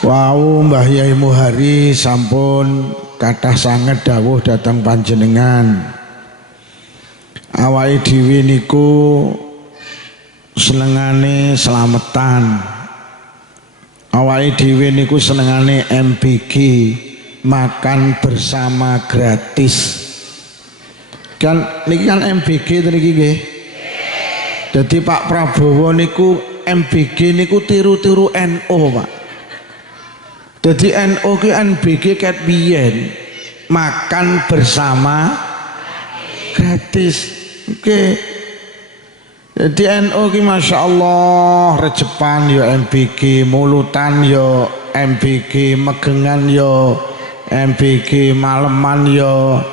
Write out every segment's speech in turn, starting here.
Wau Mbah Yai Muhari sampun kathah sanget dawuh dhateng panjenengan. Awake dhewe niku senengane slametan. Awake dhewe niku senengane MBG, makan bersama gratis. Kan niki kan MBG to niki nggih. Dadi Pak Prabowo niku MBG niku tiru-tiru NU, Pak. Jadi NU ki MBG ket biyen makan bersama gratis. Oke. Jadi NU ki Masya Allah rejepan yo MBG, mulutan yo MBG, megengan yo MBG, maleman yo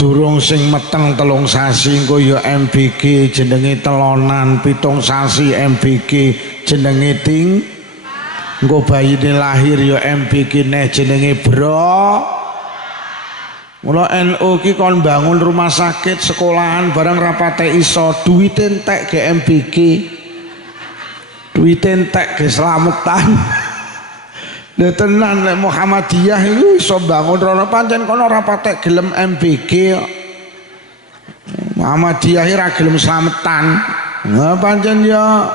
durung sing meteng 3 sasi engko yo MBG jenenge telonan, 7 sasi MBG jenenge ting. Engko bayine lahir ya MBG neh jenenge bro. Mula NU ki kon bangun rumah sakit, sekolahan barang rapate iso, duwite entek ge MBG. Duwite entek ge slametan. Lha tenan nek Muhammadiyah iku iso bangun rono pancen kono rapate gelem MBG. Muhammadiyah ora gelem slametan. Nah pancen ya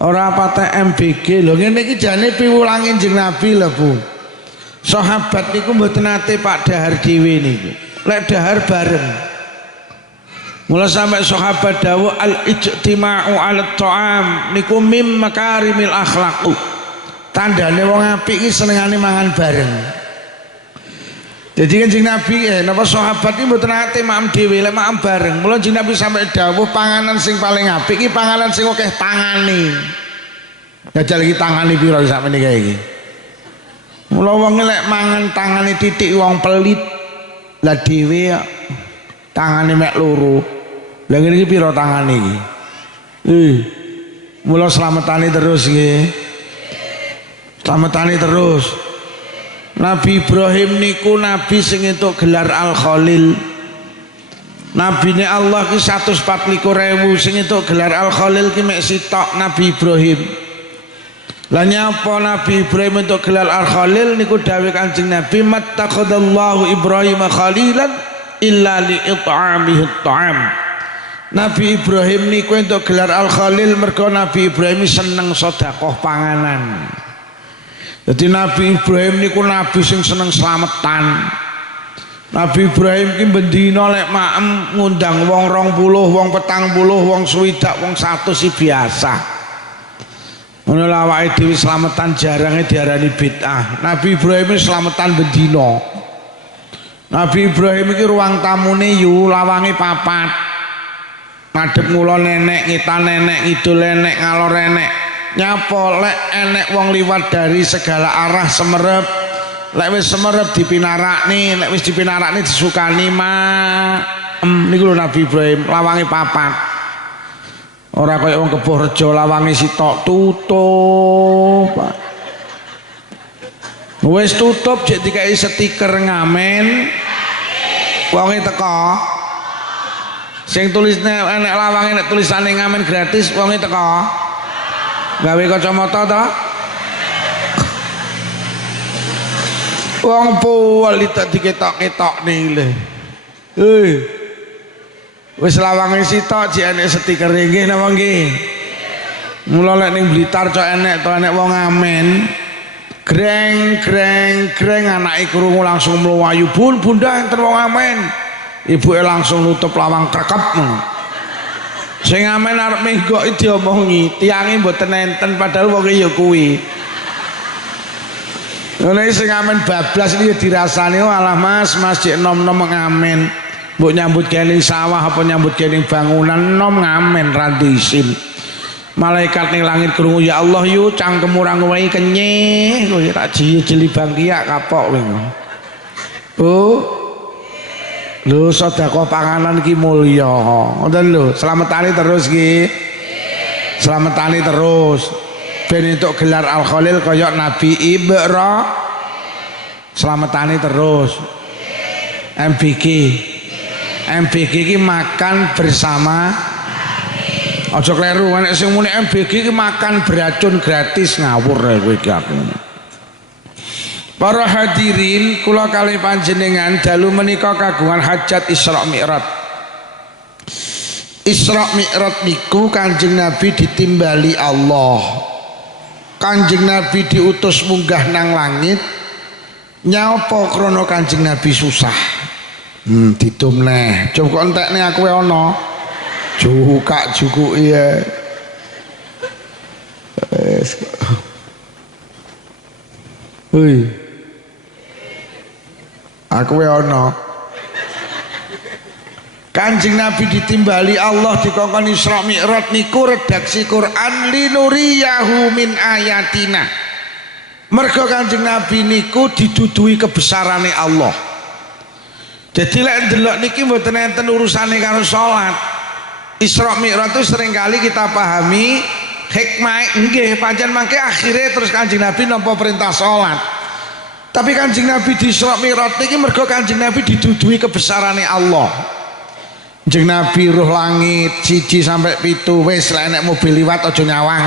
ora pateh MBG lho. Ngene iki jane piwulange Kanjeng Nabi lho Bu. Sahabat niku mboten nate Pak dahar dhewe niku. Lek dahar bareng. Mula sampai sahabat dawuh al-ijtima'u 'ala ta'am niku mim makarimil akhlaq. Tandane wong apik iki senengane mangan bareng. Jadi Kanjeng Nabi napa sahabat iki mboten nate maem dhewe, lek maem bareng. Mula Kanjeng Nabi sampai dawuh panganan sing paling apik iki panganan sing akeh tangane. Jajal iki tangane pira sak meniki iki. Mula wong lek mangan tangane titik wong pelit. Lah dhewe tangane mek loro. Lah ngene iki pira tangane iki? Mula slametane terus nggih. Slametane terus. Nabi Ibrahim niku nabi sing entuk gelar Al-Khalil. Nabine Allah ki 124.000 sing entuk gelar Al-Khalil ki mek sitok Nabi Ibrahim. Lah nyapa Nabi Ibrahim entuk gelar Al-Khalil niku dawuh Kanjeng Nabi mattakhadallahu Ibrahim khalilan illa li it'amihi at'am. Nabi Ibrahim niku entuk gelar Al-Khalil mergo Nabi Ibrahim seneng sedekah panganan. Jadi Nabi Ibrahim niku nabi sing seneng slametan. Nabi Ibrahim ki bendina lek maem ngundang wong 20, wong 40, wong 60, wong 100 si biasa. Ngono lha awake dhewe slametan jarange diarani bid'ah. Nabi Ibrahim slametan bendina. Nabi Ibrahim iki ruang tamune yu lawange 4. Ngadep ngulon nenek, ngitan nenek, ngidul nenek, ngalor nenek. Nyapa lek enek wong liwat dari segala arah semerep, lek wis semerep dipinarakni, lek wis dipinarakni disukani niku lho Nabi Ibrahim lawange 4. Ora kaya wong Keboh Rejo lawange sitok tutup. Wis tutup jek dikai stiker ngamen. Wonge teko. Sing tulisne enek lawange nek tulisane ngamen gratis wonge teko. Gawe kacamata ta? Wong puwel tak diketok-ketok nile. Wis lawange sitok jek enek stiker nggih napa nggih? Mula lek ning Blitar cok enek to enek wong ngamen. Greng anake krungu langsung mluwayu, "Bun, Bunda enten wong ngamen." Ibuke langsung nutup lawang krekep. Sing ngamen arep menggok iki diomongi, tiange mboten enten padahal wonge ya kuwi. Ngene sing ngamen bablas iki ya dirasani, "Alah Mas, jek nom-nom ngamen. Mbok nyambut gawe ning sawah apa nyambut gawe ning bangunan nom ngamen ra diisin." Malaikat ning langit krungu, "Ya Allah yu cangkem ora ngowahi kenyih, kowe tak jeli bang kiyak kapok kowe." Bu lho sedekah panganan ki mulya. Ngoten lho, slametane terus ki. Slametane terus. Ben entuk gelar Al-Khalil kaya Nabi Ibrahim. Slametane terus. MBG. MBG ki makan bersama. Aja kleru, nek sing muni MBG ki makan beracun gratis ngawur kowe iki aku. Para hadirin, kula kalih panjenengan dalu menika kagungan hajat Isra Mi'raj. Isra Mi'raj niku Kanjeng Nabi ditimbali Allah. Kanjeng Nabi diutus munggah nang langit. Nyapa krana Kanjeng Nabi susah. Ditum neh. Coba entekne aku ana. Jukak jukuki ya. Hei. Aku ana. Kanjeng Nabi ditimbali Allah dikongkon Isra Mi'raj niku redaksi Quran linuriyahu min ayatina. Mergo Kanjeng Nabi niku didudui kebesarane Allah. Jadi lek ndelok niki mboten enten urusane karo salat. Isra Mi'raj itu seringkali kita pahami hikmah nggih pancen mangke akhire terus Kanjeng Nabi nampa perintah salat. Tapi Kanjeng Nabi di Isra Mi'raj niki mergo Kanjeng Nabi didudui kebesarane Allah. Kanjeng Nabi roh langit 1 sampai 7 wis lek nek mobil liwat aja nyawang.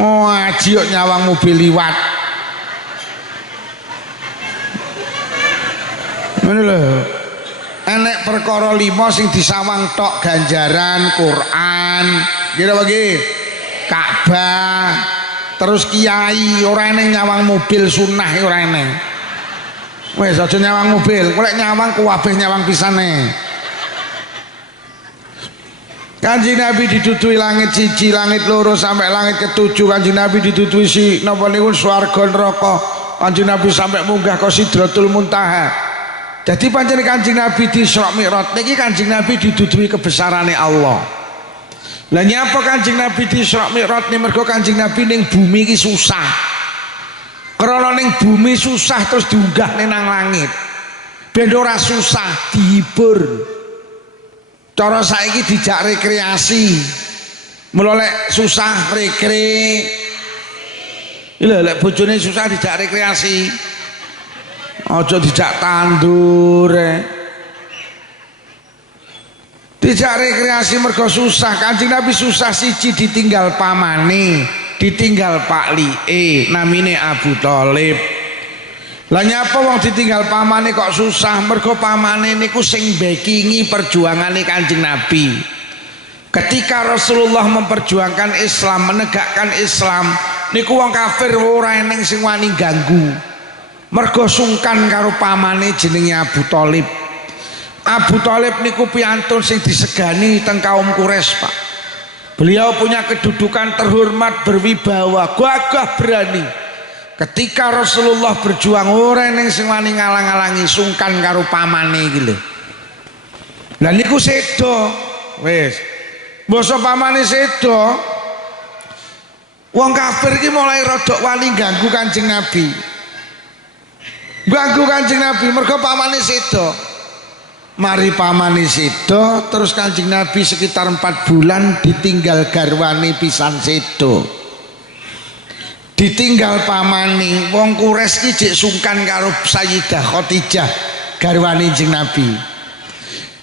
Aji kok nyawang mobil liwat. Ngono lho. Enek perkara 5 sing disawang tok ganjaran Quran, kira bagi Ka'bah, terus kiai ora eneng nyawang mobil sunnah ora eneng. Wes aja nyawang mobil, golek nyawang kuwabeh nyawang pisane. Kanjeng Nabi didudui langit 1, langit 2 sampai langit ke-7. Kanjeng Nabi didudui si napa niku swarga neraka. Kanjeng Nabi sampai munggah ke Sidratul Muntaha. Jadi pancen Kanjeng Nabi di Isra Mi'raj niki Kanjeng Nabi didudui kebesarane Allah. Lah nyapa Kanjeng Nabi di Isra Mi'raj mergo Kanjeng Nabi ning bumi iki susah. Krana ning bumi susah terus diunggah nang langit. Ben ora susah dihibur. Cara saiki dijak rekreasi. Mula lek susah rekre. Lha lek bojone susah dijak rekreasi. Aja dijak tandur. Dijak rekreasi mergo susah. Kanjeng Nabi susah siji ditinggal pamane, ditinggal Pak Lie, namine Abu Thalib. Lah nyapa wong ditinggal pamane kok susah? Mergo pamane niku sing backingi perjuangane Kanjeng Nabi. Ketika Rasulullah memperjuangkan Islam, menegakkan Islam, niku wong kafir ora eneng sing wani ganggu. Mergo sungkan karo pamane jenenge Abu Thalib. Abu Thalib niku piantun sing disegani teng kaum Quraisy, Pak. Beliau punya kedudukan terhormat, berwibawa, gagah berani. Ketika Rasulullah berjuang ora ning sing wani ngalang-alangi, sungkan karo pamane iki lho. Lah niku sedo. Wis. Basa pamane sedo. Wong kafir iki mulai rodok wani ganggu Kanjeng Nabi. Ganggu Kanjeng Nabi mergo pamane sedo. Mari pamane sedo terus Kanjeng Nabi sekitar 4 bulan ditinggal garwane pisan sedo. Ditinggal pamane wong Quraisy iki jek sungkan karo Sayyidah Khadijah garwane Kanjeng Nabi.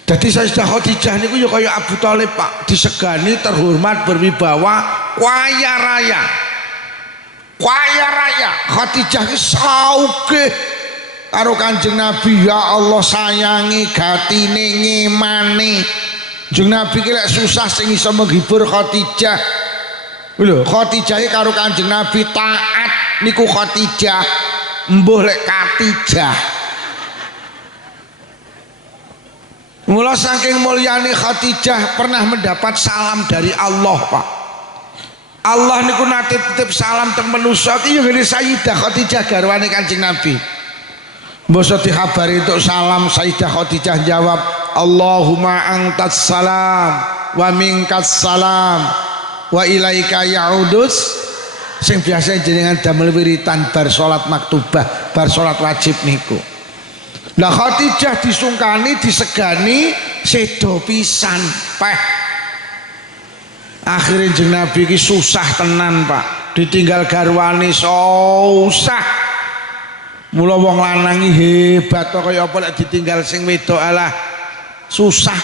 Dadi Sayyidah Khadijah niku ya kaya Abu Thalib, Pak, disegani, terhormat, berwibawa, kaya raya. Kaya raya. Khadijah ki saugih karo Kanjeng Nabi, ya Allah sayangi gatine ngimane. Kanjeng Nabi ki lek susah sing iso menghibur Khadijah. Lho, Khadijah iki karo Kanjeng Nabi taat niku Khadijah. Mbuh lek Katijah. Mula saking mulyane Khadijah pernah mendapat salam dari Allah, Pak. Allah niku nate titip salam teng manusa iki ya ngene Sayyidah Khadijah garwane Kanjeng Nabi. Mbok dikhabari untuk salam, Sayyidah Khadijah jawab, Allahumma antas salam wa minkas salam wa ilaika ya'udus. Sing biasa jenengan damel wiritan bar salat maktubah, bar salat wajib niku. Lah Khadijah disungkani, disegani, sedo pisan, Peh. Akhirnya Kanjeng Nabi iki susah tenan, Pak. Ditinggal garwane susah. Mula wong lanang hebat kaya apa lek ditinggal sing wedok alah susah.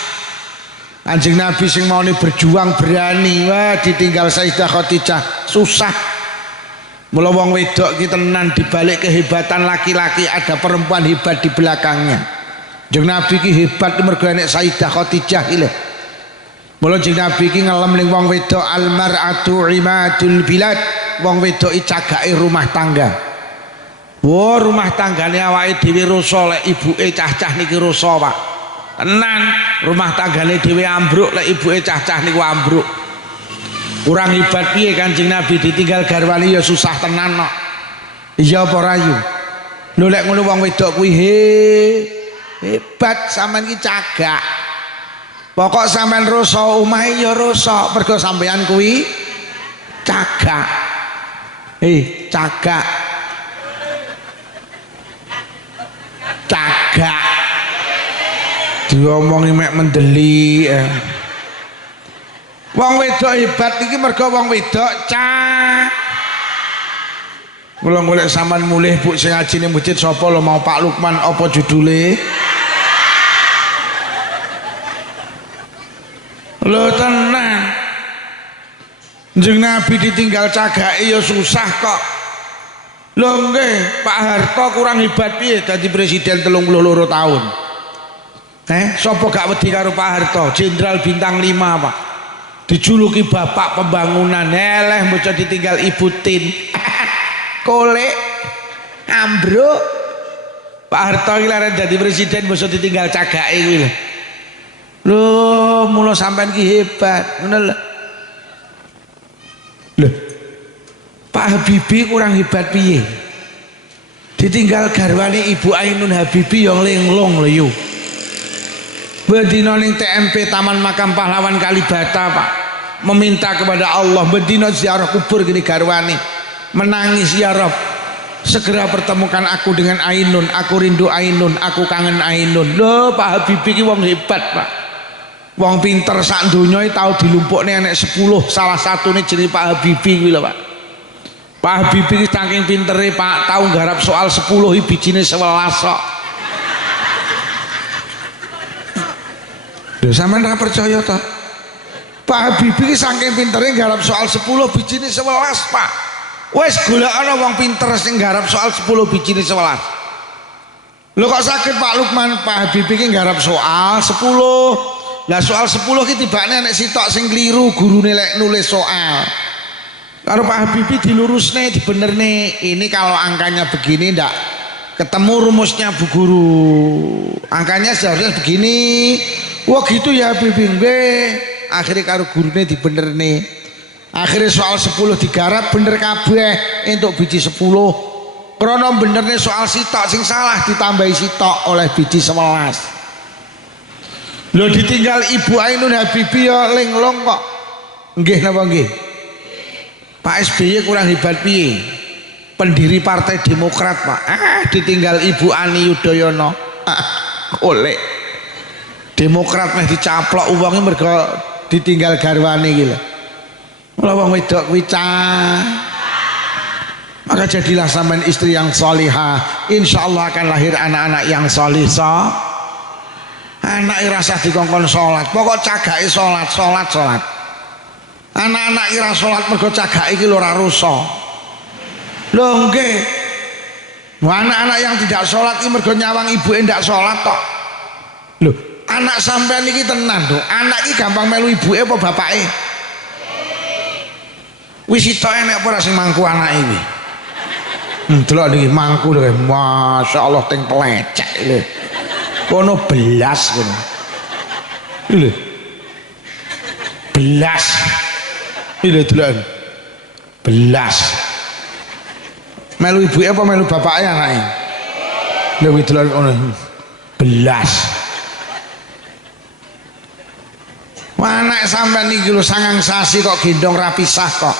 Kanjeng Nabi sing maune berjuang berani, wah ditinggal Sayyidah Khadijah susah. Mula wong wedok ki tenan dibalik kehebatan laki-laki ada perempuan hebat di belakangnya. Jeung Nabi ki hebat mergo enek Sayyidah Khadijah iki lho. Mula jeung Nabi ki ngelem ning wong wedok al mar'atu imadul bilad, wong wedok iki cagake rumah tangga. Wah, rumah tanggane awake dhewe rusak lek ibuke cah-cah niki rusak, Pak. Tenan, rumah tanggane dhewe ambruk lek ibuke cah-cah niku ambruk. Kurang hebat piye Kanjeng Nabi ditinggal garwane ya susah tenan kok. Iya apa ora yu? Lho lek ngono wong wedok kuwi hebat sampean ki cagak. Pokok sampean rusak omahe ya rusak mergo sampean kuwi cagak. Cagak. Cagak. Diomongi mek mendeli. Wong wedok hebat iki mergo wong wedok Mula golek sampean mulih Bu sing ngaji ning masjid sapa lho mau Pak Lukman apa judule? Lho tenan. Jeneng Nabi ditinggal cagake ya susah kok. Lho nggih, Pak Harto kurang hebat piye dadi presiden 32 tahun. Sapa gak wedi karo Pak Harto, Jenderal Bintang 5, Pak. Dijuluki bapak pembangunan, eleh bocah ditinggal Ibu Tin. Kolek ambruk. Pak Harto iki lare dadi presiden bocah ditinggal cagake iki lho. Lho, mula sampean ki hebat, ngono lho. Lho. Pak Habibie kurang hebat piye? Ditinggal garwane Ibu Ainun Habibie yang linglung lho yo. Bendina ning TMP Taman Makam Pahlawan Kalibata, Pak, meminta kepada Allah bendina ziarah kubur gini garwane, menangis ya Rabb, segera pertemukan aku dengan Ainun, aku rindu Ainun, aku kangen Ainun. Lho Pak Habibie ki wong hebat, Pak, wong pinter sak donya tau dilumpukne anak 10, salah satune jenenge Pak Habibie kuwi lho, Pak. Pak Habibie ki saking pintere, Pak, tau nggarap soal 10 bijine 11 kok. Lho sampean ra percaya ta? Pak Habibie ki saking pintere nggarap soal 10 bijine 11, Pak. Wes golekane wong pinter sing nggarap soal 10 bijine 11. Lho kok sakit Pak Lukman? Pak Habibie ki nggarap soal 10. Lah soal 10 ki tibane nek sitok sing kliru gurune lek nulis soal. Karo Pak Habibie dilurusne, dibenerne. Ini kalau angkanya begini ndak ketemu rumusnya Bu Guru. Angkanya seharusnya begini. Wah gitu ya Habibie nggih. Akhirnya karo gurune dibenerne. Akhirnya soal 10 digarap bener kabeh entuk biji 10. Krana benerne soal sitok sing salah ditambahi sitok oleh biji 11. Lho ditinggal Ibu Ainun Habibie ya linglung kok. Nggih napa nggih? Pak SBY kurang hebat piye? Pendiri Partai Demokrat, Pak. Ditinggal Ibu Ani Yudhoyono. Golek. Demokrat meh dicaplok uangnya mergo ditinggal garwane iki lho. Mula wong wedok kuwi maka jadilah sampean istri yang salihah, insyaallah akan lahir anak-anak yang salihah. Anak rasa dikongkon salat, pokok cagake salat. Anak-anak ira salat mergo cagake iki lho ora rusak. Lho nggih. Anak-anak yang tidak salat iki mergo nyawang ibuke ndak salat tok. Lho, anak sampean iki tenan to. Anak iki gampang melu ibuke apa bapake? Wis sitok enek apa ora sing mangku anake iki? Delok niki mangku lho, masyaallah teng plecek lho. Kono belas kono. Lho. Belas. Lho delok. Belas. Melu ibuke apa melu bapake anake? Lho delok kono. Belas. Anak sampean iki lho sangang sasi kok gendong rapisah kok.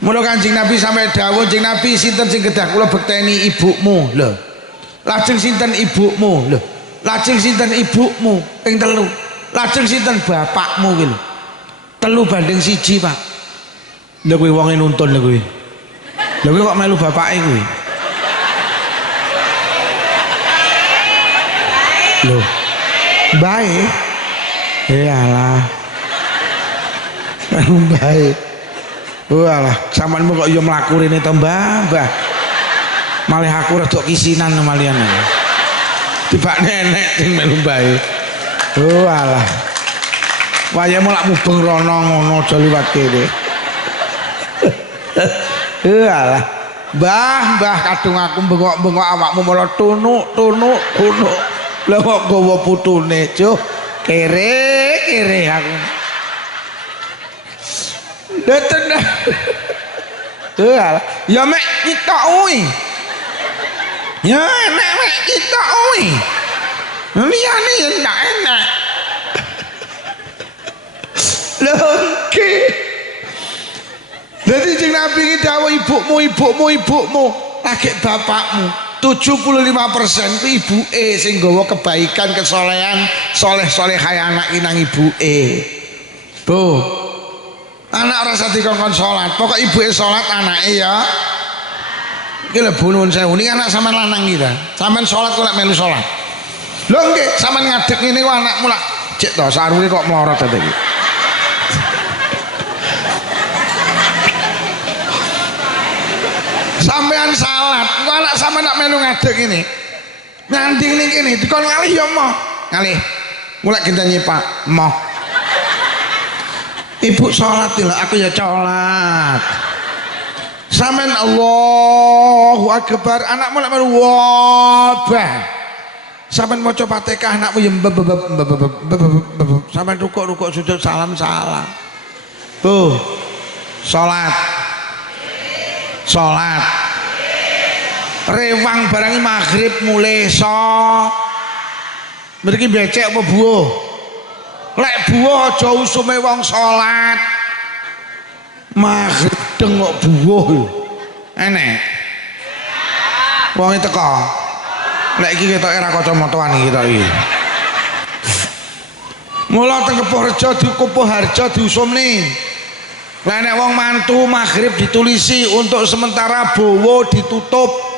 Mula Kanjeng Nabi sampai dawuh, Kanjeng Nabi sinten sing kedah kula bekteni ibumu lho. Lajeng sinten ibumu lho. Lajeng sinten ibumu ping 3. Lajeng sinten bapakmu ki lho. 3:1, Pak. Lha kuwi wonge nuntun lho kuwi. Lha kuwi kok melu bapake kuwi. Lho. Bae. Iyalah. Baik. Walah, sampeanmu kok ya mlaku rene to, Mbah. Malah aku rada kisinan malian. Tiba nenek sing melu mbae. Walah. Wayahe lak mubeng rono ngono aja liwat kene. Walah. Mbah, kadung aku bengok-bengok awakmu malah tunuk. Lah kok gawa putune, Cuk. Kere aku. Tenan. Ya mek kita uwi. Ya mek kita uwi. Liyane ya ndak enak. Lho nggih. Dadi sing Nabi iki dawuh ibumu, lagi bapakmu. 75% kuwi ibuke sing nggawa kebaikan, kesolehan, soleh-solehai anak nang ibuke. Bu. Anak rasa dikongkon salat, pokok ibuke salat anake ya. Iki lho bunun sewu niki anak sampean lanang iki ta. Sampean salat kok lek melu salat. Lho nggih, sampean ngadeg ngene kok anakmu lak cek to sarunge kok mlorot ta iki. Sampean salat, kok anak sampean nak melu ngadeg ngene. Nyanding ning kene dikon ngalih ya moh. Ngalih. Mulai gendane Pak, moh. Ibu sholat lho, aku ya sholat. Sampean Allahu Akbar, anakmu lek melu wabah. Sampean maca Fatihah anakmu ya sampean rukuk sujud salam. Tuh. Sholat. Rewang barang maghrib mulai mriki becek apa buah? Lek buah aja usume wong salat. Maghrib dengok buah lho. Enek. Wong teko. Lek iki ketoke ra kacamataan iki to iki. Mula teng Kepoharjo Harjo diusumne. Lek nek wong mantu maghrib ditulisi untuk sementara bowo ditutup.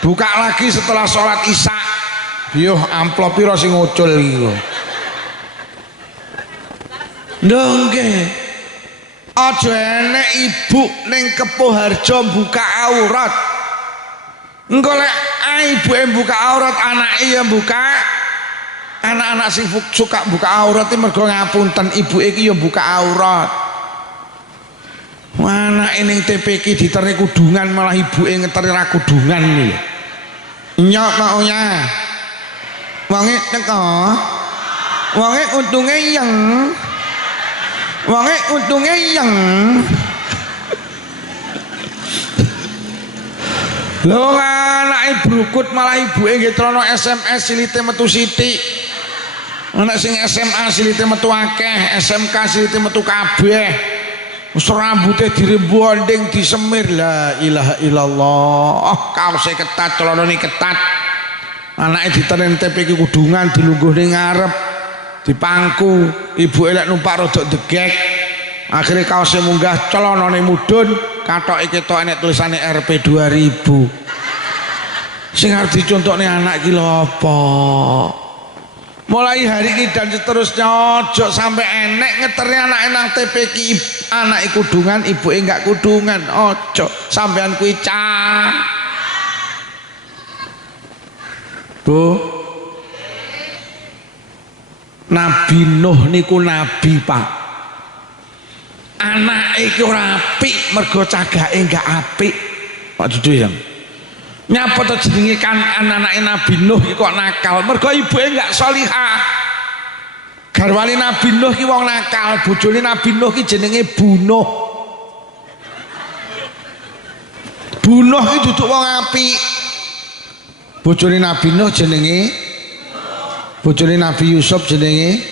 Buka lagi setelah sholat isya. Yo amplop piro sing ngucul iki lho. Nggih. Aja enek ibu ning Kepoharjo buka aurat. Engko lek ibuke buka aurat, anake ya buka. Anak-anak sing suka buka aurat iki mergo ngapunten ibuke iki ya buka aurat. Anake ning TPK diteri kudungan malah ibuke ngeteri ra kudungan iki. Nyok maunya. Wonge teko. Wonge untunge yang lho anake brukut malah ibuke nggih trono SMS silite metu sithik. Anak sing SMA silite metu akeh, SMK silite metu kabeh. Wis rambute dirembonding disemir, la ilaha illallah. Kaose ketat, celanane ketat. Anake diterem TPK kudungan dilungguh ning ngarep. Dipangku, ibuke lek numpak rodok degek. Akhirnya kaosnya munggah, celanane mudhun, kathoke ketok enek tulisane RP 2000. Sing arep dicontokne anak ki lho apa? Mulai hari ini dan seterusnya ojo sampai enek ngeteri anak nang TPK anak kudungan, ibuke enggak kudungan. Ojo sampean kuwi cah. Bu. Nabi Nuh niku nabi, Pak. Anake iki ora apik mergo cagake enggak apik. Pak Dudu ya. Nyapa to jenenge kan anak-anake Nabi Nuh iki kok nakal mergo ibuke enggak sholihah. Garwane Nabi Nuh ki wong nakal, bojone Nabi Nuh ki jenenge Bunuh. Bunuh ki duduk wong apik. Bojone Nabi Nuh jenenge bojone Nabi Yusuf jenenge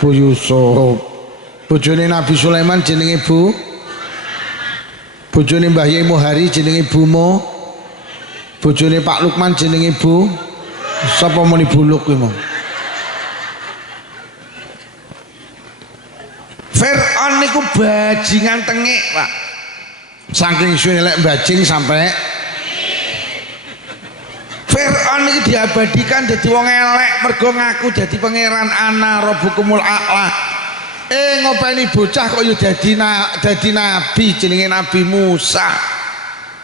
Bu Yusuf. Bojone Nabi Sulaiman jenenge Bu. Bojone Mbah Yai Mohari jenenge Bu Mo. Bojone Pak Lukman jenenge Bu. Sapa muni buluk kuwi mau? Fir'aun niku bajingan tengik, Pak. Saking suwe lek bajing sampai Fir'aun iki diabadikan dadi wong elek mergo ngaku dadi pangeran ana rabbukumul a'la. ngopeni bocah kok yo dadi nabi jenenge Nabi Musa.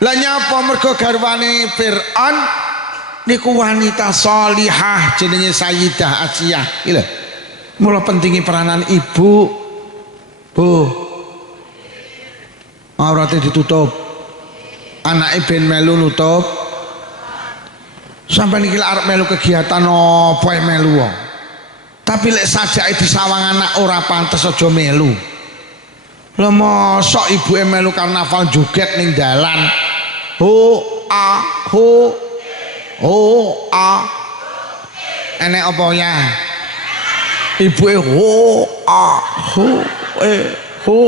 Lah nyapa mergo garwane Firaun niku wanita sholihah jenenge Sayyidah Asiyah. Iki lho. Mula pentingi peranan ibu. Bu. Aurate ditutup. Anake ben melu nutup. Sampai niki arep melu kegiatan apa melu wong. Tapi lek sajake disawang anak ora pantes aja melu. Lah mosok ibuke melu karnaval joget ning dalan. Ho a ho a. Enek apa ya? Ibuke ho a ho ho.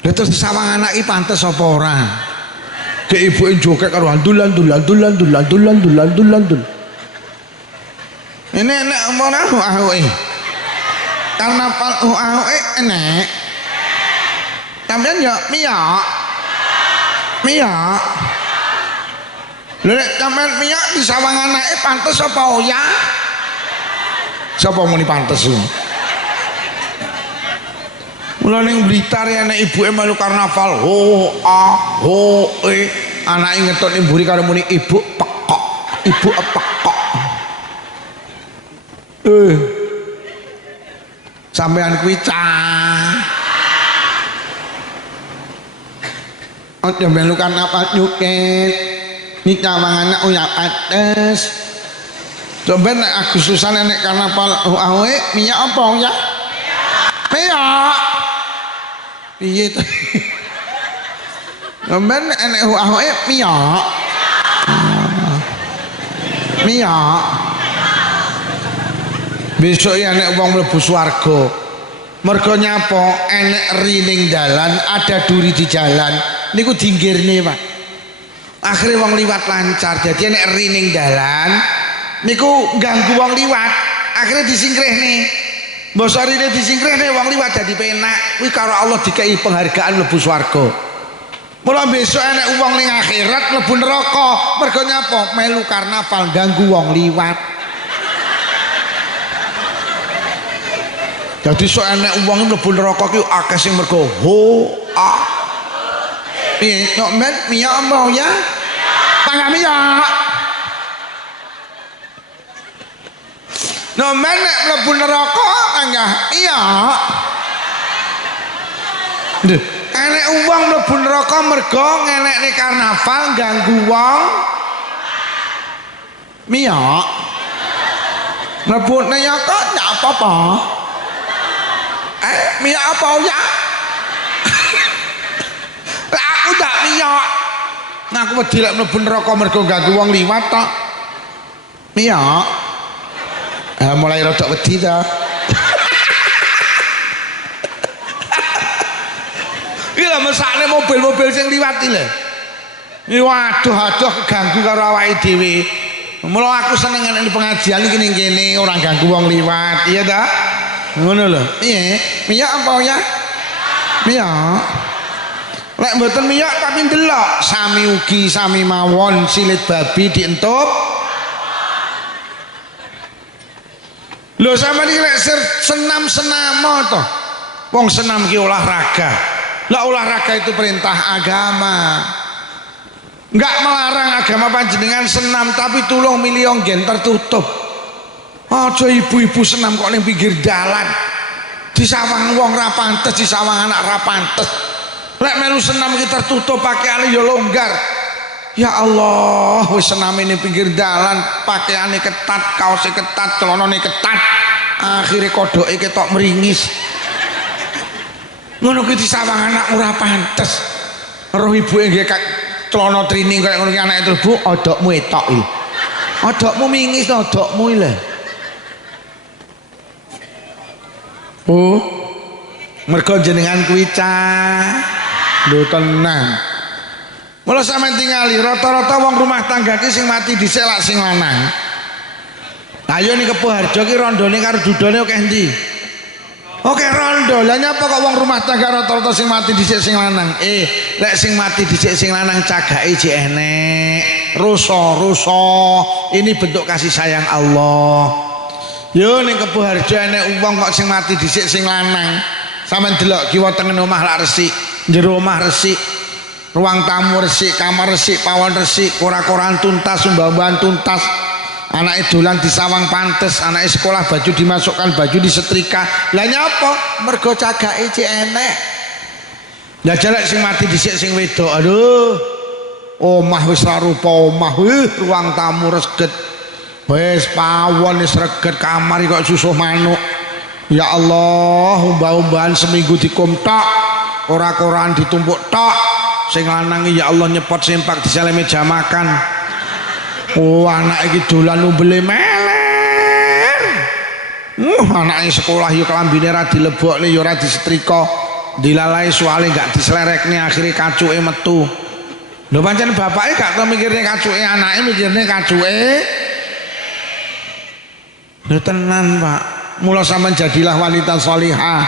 Lah terus disawang anak iki pantes apa ora? Ke ibuke joget karo andulan. Ini enak mana ahoe karena pal ahoe enak sampean ya miyak lek sampean miyak di sawang anake pantes apa ya sapa muni pantes mula ning Blitar enek ibuke melu karnaval anake ngetok ning mburi karo muni ibu pekok sampean kuwi cah ojo melu kan apa nyuket nikah anak uya ates sampean nek Agustusan nek karnaval awe minyak apa ya minyak piye to sampean nek awe minyak besok ya nek wong mlebu swarga mergo nyapa enek rining dalan ada duri di jalan niku dinggirne Pak akhirnya wong liwat lancar jadi enek rining dalan niku ganggu wong liwat akhirnya disingkrihne mbok rine disingkrihne wong liwat dadi penak kuwi karo Allah dikai penghargaan mlebu swarga mula besok enek wong ning akhirat mlebu neraka mergo nyapa melu karnaval ganggu wong liwat. Jadi so enek uang mlebu neraka ki akeh sing mergo ho a. Piye nyok men minyak mau ya? Tangga minyak. No men nek mlebu neraka tangga minyak. Lho, enek uang mlebu neraka mergo ngenekne karnaval ganggu wong minyak. Mlebu neraka ndak apa-apa. Minyak apa ya? Aku tak minyak. Nah aku wedi lek mlebu neraka mergo ganggu wong liwat tok. Minyak. Mulai rada wedi ta. Iki lho mesakne mobil-mobil sing liwat iki lho. Waduh keganggu karo awake dhewe. Mula aku seneng nek pengajian iki ning kene ora ganggu wong liwat, iya ta? Ngono lho. Iya, minyak apa ya? Minyak. Lek mboten minyak tapi ndelok sami ugi sami mawon silit babi dientup. Lho sampeyan iki lek senam-senam to. Wong senam ki olahraga. Lah olahraga itu perintah agama. Enggak melarang agama panjenengan senam tapi tulung milih gen tertutup. Aja ibu-ibu senam kok ning pinggir dalan. Disawang wong ra pantes, disawang anak ra pantes. Lek melu senam iki tertutup pakaiane ya longgar. Ya Allah, wis sename ning pinggir dalan, pakaiane ketat, kaose ketat, celanane ketat. Akhire kodoke ketok meringis. Ngono kuwi disawang anak ora pantes. Roh ibuke nggih celana trining kaya ngono ki anake terbu, odokmu etok iki. Odokmu mingis to odokmu iki lho. Oh, mergo jenengan kuwi cah lho tenang. Mula sampeyan tingali rata-rata wong rumah tangga ki sing mati dhisik lak sing lanang. Ayo ning Kepuh Harjo ki rondone karo dudone akeh endi? Oke rondo. Lah nyapa kok wong rumah tangga rata-rata sing mati dhisik sing lanang? Lek sing mati dhisik sing lanang cagake jek enek. Rusa. Ini bentuk kasih sayang Allah. Yo ning Kebo Harjo enek wong kok sing mati dhisik sing lanang. Sampeyan delok kiwa tengen omah lak resik, jero omah resik, ruang tamu resik, kamar resik, pawon resik, kora-koran tuntas, mbah-mbahan tuntas. Anake dolan disawang pantes, anake sekolah baju dimasukkan, baju disetrika. Lah nyapa? Mergo cagake cek enek. Lah jelek sing mati dhisik sing wedok. Aduh. Omah wis ra rupa omah, ruang tamu resget. Wis pawon wis reget, kamar kok susuh manuk. Ya Allah, umbah-umbahan seminggu dikumtok, ora-koran ditumpuk tok. Sing lanang ya Allah nyepot sempak disele meja makan. Oh, anak iki dolan umbele meler. Anake sekolah yo kelambine ra dilebokne yo ora disetrika. Dilalai soalé gak dislerekne akhire kacuke metu. Lho pancen bapake gak tau mikirne kacuke, anake mikirne kacuke. Lho tenan Pak, mula sampean jadilah wanita sholihah.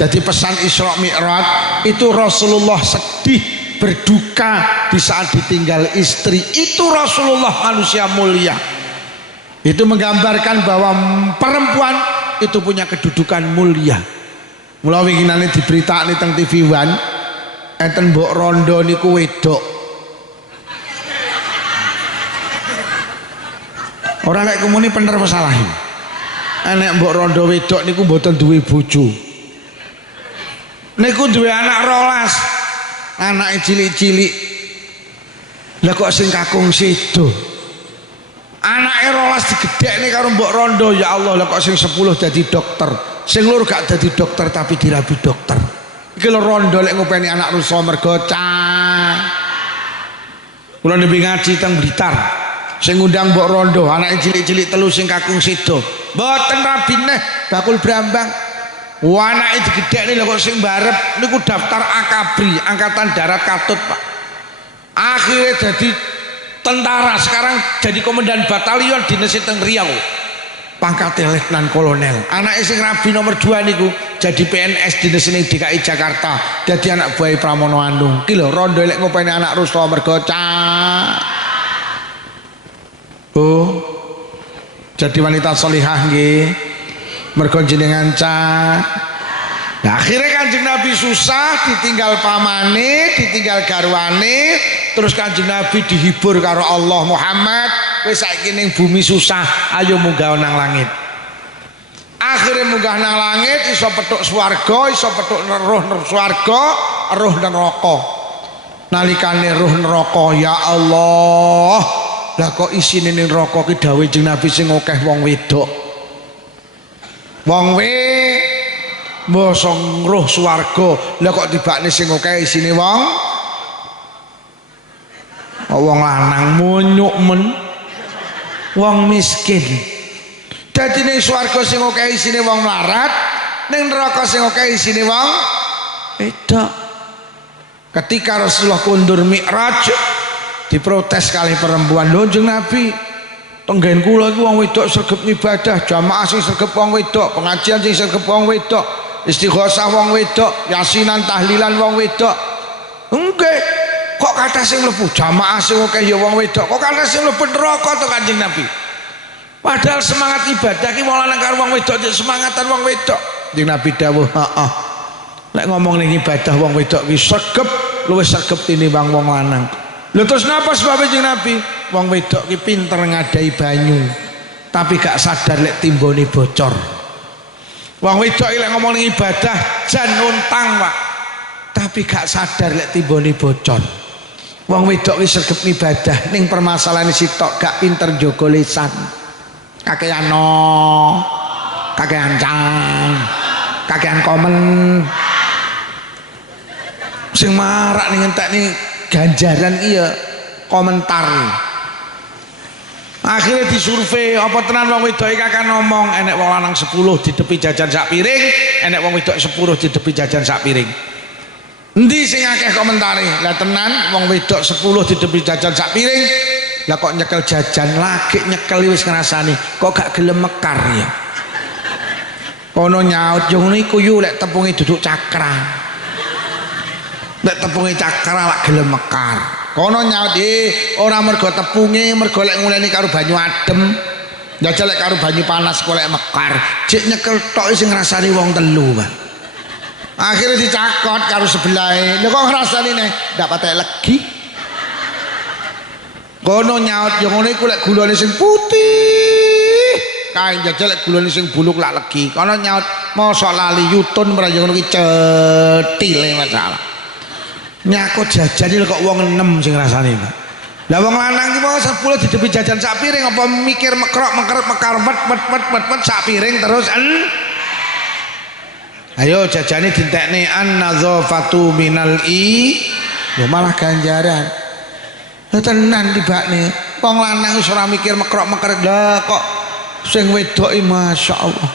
Jadi pesan Isra Mi'raj itu Rasulullah sedih berduka di saat ditinggal istri. Itu Rasulullah manusia mulia. Itu menggambarkan bahwa perempuan itu punya kedudukan mulia. Mula winginane diberitakne teng TV One, enten mbok rondo niku wedok. Ora lek kumuni bener apa salah? Enek mbok rondo wedok niku mboten duwe bojo. Niku duwe anak 12. Anake cilik-cilik. Lah kok sing kakung sedo. Anake 12 digedhekne karo mbok rondo, ya Allah, lah kok sing 10 dadi dokter. Sing loro gak dadi dokter tapi dirabi dokter. Iki lho rondo lek ngopeni anak rusa mergo cah. Kula nembe ngaji teng Blitar. Sing ngundang mbok rondo anake cilik-cilik telu sing kakung sedo. Mboten rabi neh bakul brambang. Anake digedhekne lho kok sing barep niku daftar Akabri, Angkatan Darat Katut, Pak. Akhirnya jadi tentara, sekarang jadi komandan batalion dinas teng Riau. Pangkatnya letnan kolonel. Anake sing rabi nomor 2 niku jadi PNS dinas ning DKI Jakarta. Dadi anak buah Pramono Anung. Ki lho rondo lek ngopeni anak rusa mergo cah. Oh. Jadi wanita sholihah nggih. Mergo jenengan cah. Nah, akhirnya Kanjeng Nabi susah, ditinggal pamane, ditinggal garwane, terus Kanjeng Nabi dihibur karo Allah. Muhammad, kowe saiki ning bumi susah, ayo munggah nang langit. Akhirnya munggah nang langit, iso petuk swarga, iso petuk roh swarga, roh neraka. Nalikane roh neraka, ya Allah, lah kok isine ning neraka ki dawuh Kanjeng Nabi sing akeh wong wedok. Wong bosong roh swarga, lah kok tibakne sing akeh isine wong lanang munyuk men, wong miskin. Dadi ning swarga sing akeh isine wong melarat, ning neraka sing akeh isine wong wedok. Ketika Rasulullah kundur Mi'raj diprotes kali perempuan, lho Kanjeng Nabi, tenggen kula iki wong wedok sregep ibadah, jamaah sing sregep wong wedok, pengajian sing sregep wong wedok, istighosah wong wedok, yasinan tahlilan wong wedok. Nggih, kok kata sing mlebu jamaah sing akeh ya wong wedok, kok kata sing mlebu neraka to Kanjeng Nabi. Padahal semangat ibadah ki wong lanang karo wong wedok semangatan wong wedok. Kanjeng Nabi dawuh, heeh. Lek ngomong ning ibadah wong wedok ki sregep, luwih sregep tinimbang wong lanang. Lha terus napa sebab Kanjeng Nabi? Wong wedok ki pinter ngadai banyu, tapi gak sadar lek timbone bocor. Wong wedok lek ngomong ibadah jan untang, Pak. Tapi gak sadar lek timbone bocor. Wong wedok ki sregep ibadah ning permasalahan sitok gak pinter njaga lisan. Kakean no, kakean cang, kakean komen. Sing marak ning entekne ganjaran iya komentar. Akhirnya disurvei apa tenan wong wedok iki kakak ngomong enek wong lanang 10 didepi jajan sak piring, enek wong wedok 10 didepi jajan sak piring. Endi sing akeh komentare? Lah tenan wong wedok 10 didepi jajan sak piring, lah kok nyekel jajan lagi nyekel wis ngrasani, kok gak gelem mekar ya. Kono nyaut yo ngono iku yo lek tepunge duduk cakra. Lek tepunge cakra lak gelem mekar. Kono nyaut ora mergo tepunge, mergo lek nguleni karo banyu adem. Njajal lek karo banyu panas golek mekar, jek nyekel tok sing ngrasani wong telu, Pak. Akhirnya dicakot karo sebelahe. Lha kok ngrasani neh ndak patek legi. Kono nyaut yo ngono iku lek gulane sing putih. Kae njajal lek gulane sing buluk lak legi. Kono nyaut mosok lali yutun ora yo ngono ki cetile masalah. Nyakut jajan kok wong 6 sing rasane, Pak. Lah wong lanang ki mau 10 didepi jajan sak piring apa mikir mekrok mekar wet sak piring terus ayo jajane dintekne an-nazafatu minal yo malah ganjaran. Tenan tibakne wong lanang wis ora mikir mekrok lah kok sing wedok masyaallah.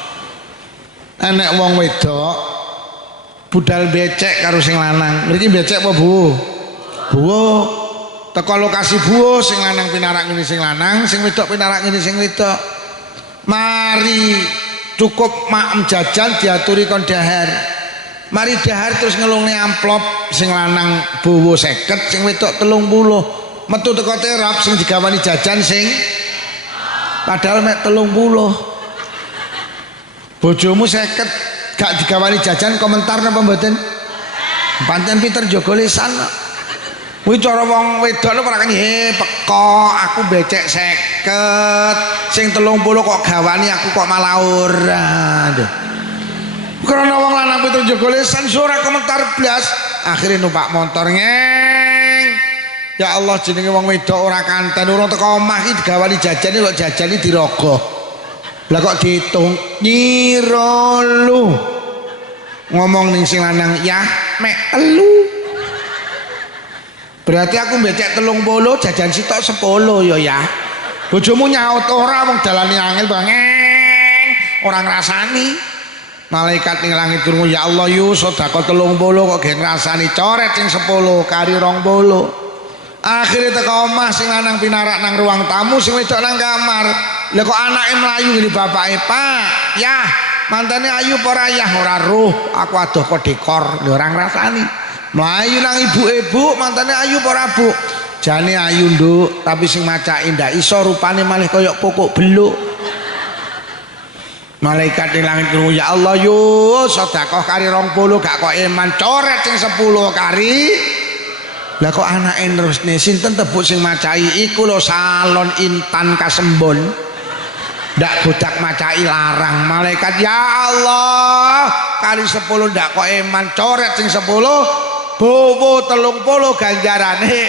Enek wong wedok budal becek karo sing lanang. Mriki becek apa Bu? Bu. Teko lokasi buo sing lanang pinarak ngene sing lanang, sing wedok pinarak ngene sing wedok. Mari cukup maem jajan diaturi kon dahar. Mari dahar terus ngelungne amplop sing lanang bowo 50, sing wedok 30. Metu teko terap sing digawani jajan sing padahal mek 30. Bojomu 50 gak digawani jajan komentar napa mboten? Pancen pinter jaga lisan kok. Kuwi cara wong wedok lho ora kene peko aku becek 50 sing 30 kok gawani aku kok malah ora. Karena wong lanang pinter jaga lisan ora komentar blas akhirnya numpak motor ngeng. Ya Allah jenenge wong wedok ora kanten urung teko omah iki digawani jajane kok jajane dirogoh. Lah kok diitung nyira lu. Ngomong ning sing lanang ya mek telu. Berarti aku becek 30 jajan sitok 10 ya. Bojomu nyaut ora wong dalane angel bangeng ora ngrasani. Malaikat ning langit turun ya Allah yu sedekah 30 kok gek ngrasani coret sing 10 kari 20. Akhire teko omah sing lanang pinarak nang ruang tamu sing wedok nang kamar. Lah kok anake mlayu ngene bapake, "Pak, ya, mantane ayu apa ora ya?" "Ora roh, aku adoh kok dekor." Lho ora ngrasani. Melayu nang ibu-ibu mantane ayu apa ora Bu? Jane ayu nduk, tapi sing macake ndak iso rupane malih kaya pokok beluk. Malaikat ning langit krungu ya Allah yo sedekah kari 20 gak kok eman coret sing 10 kari. Lah kok anake nerusne sinten tebuk sing macai iku lho salon Intan Kasembon. Ndak godak macai larang. Malaikat ya Allah kali 10 ndak kok eman coret sing 10 bowo 30 ganjarane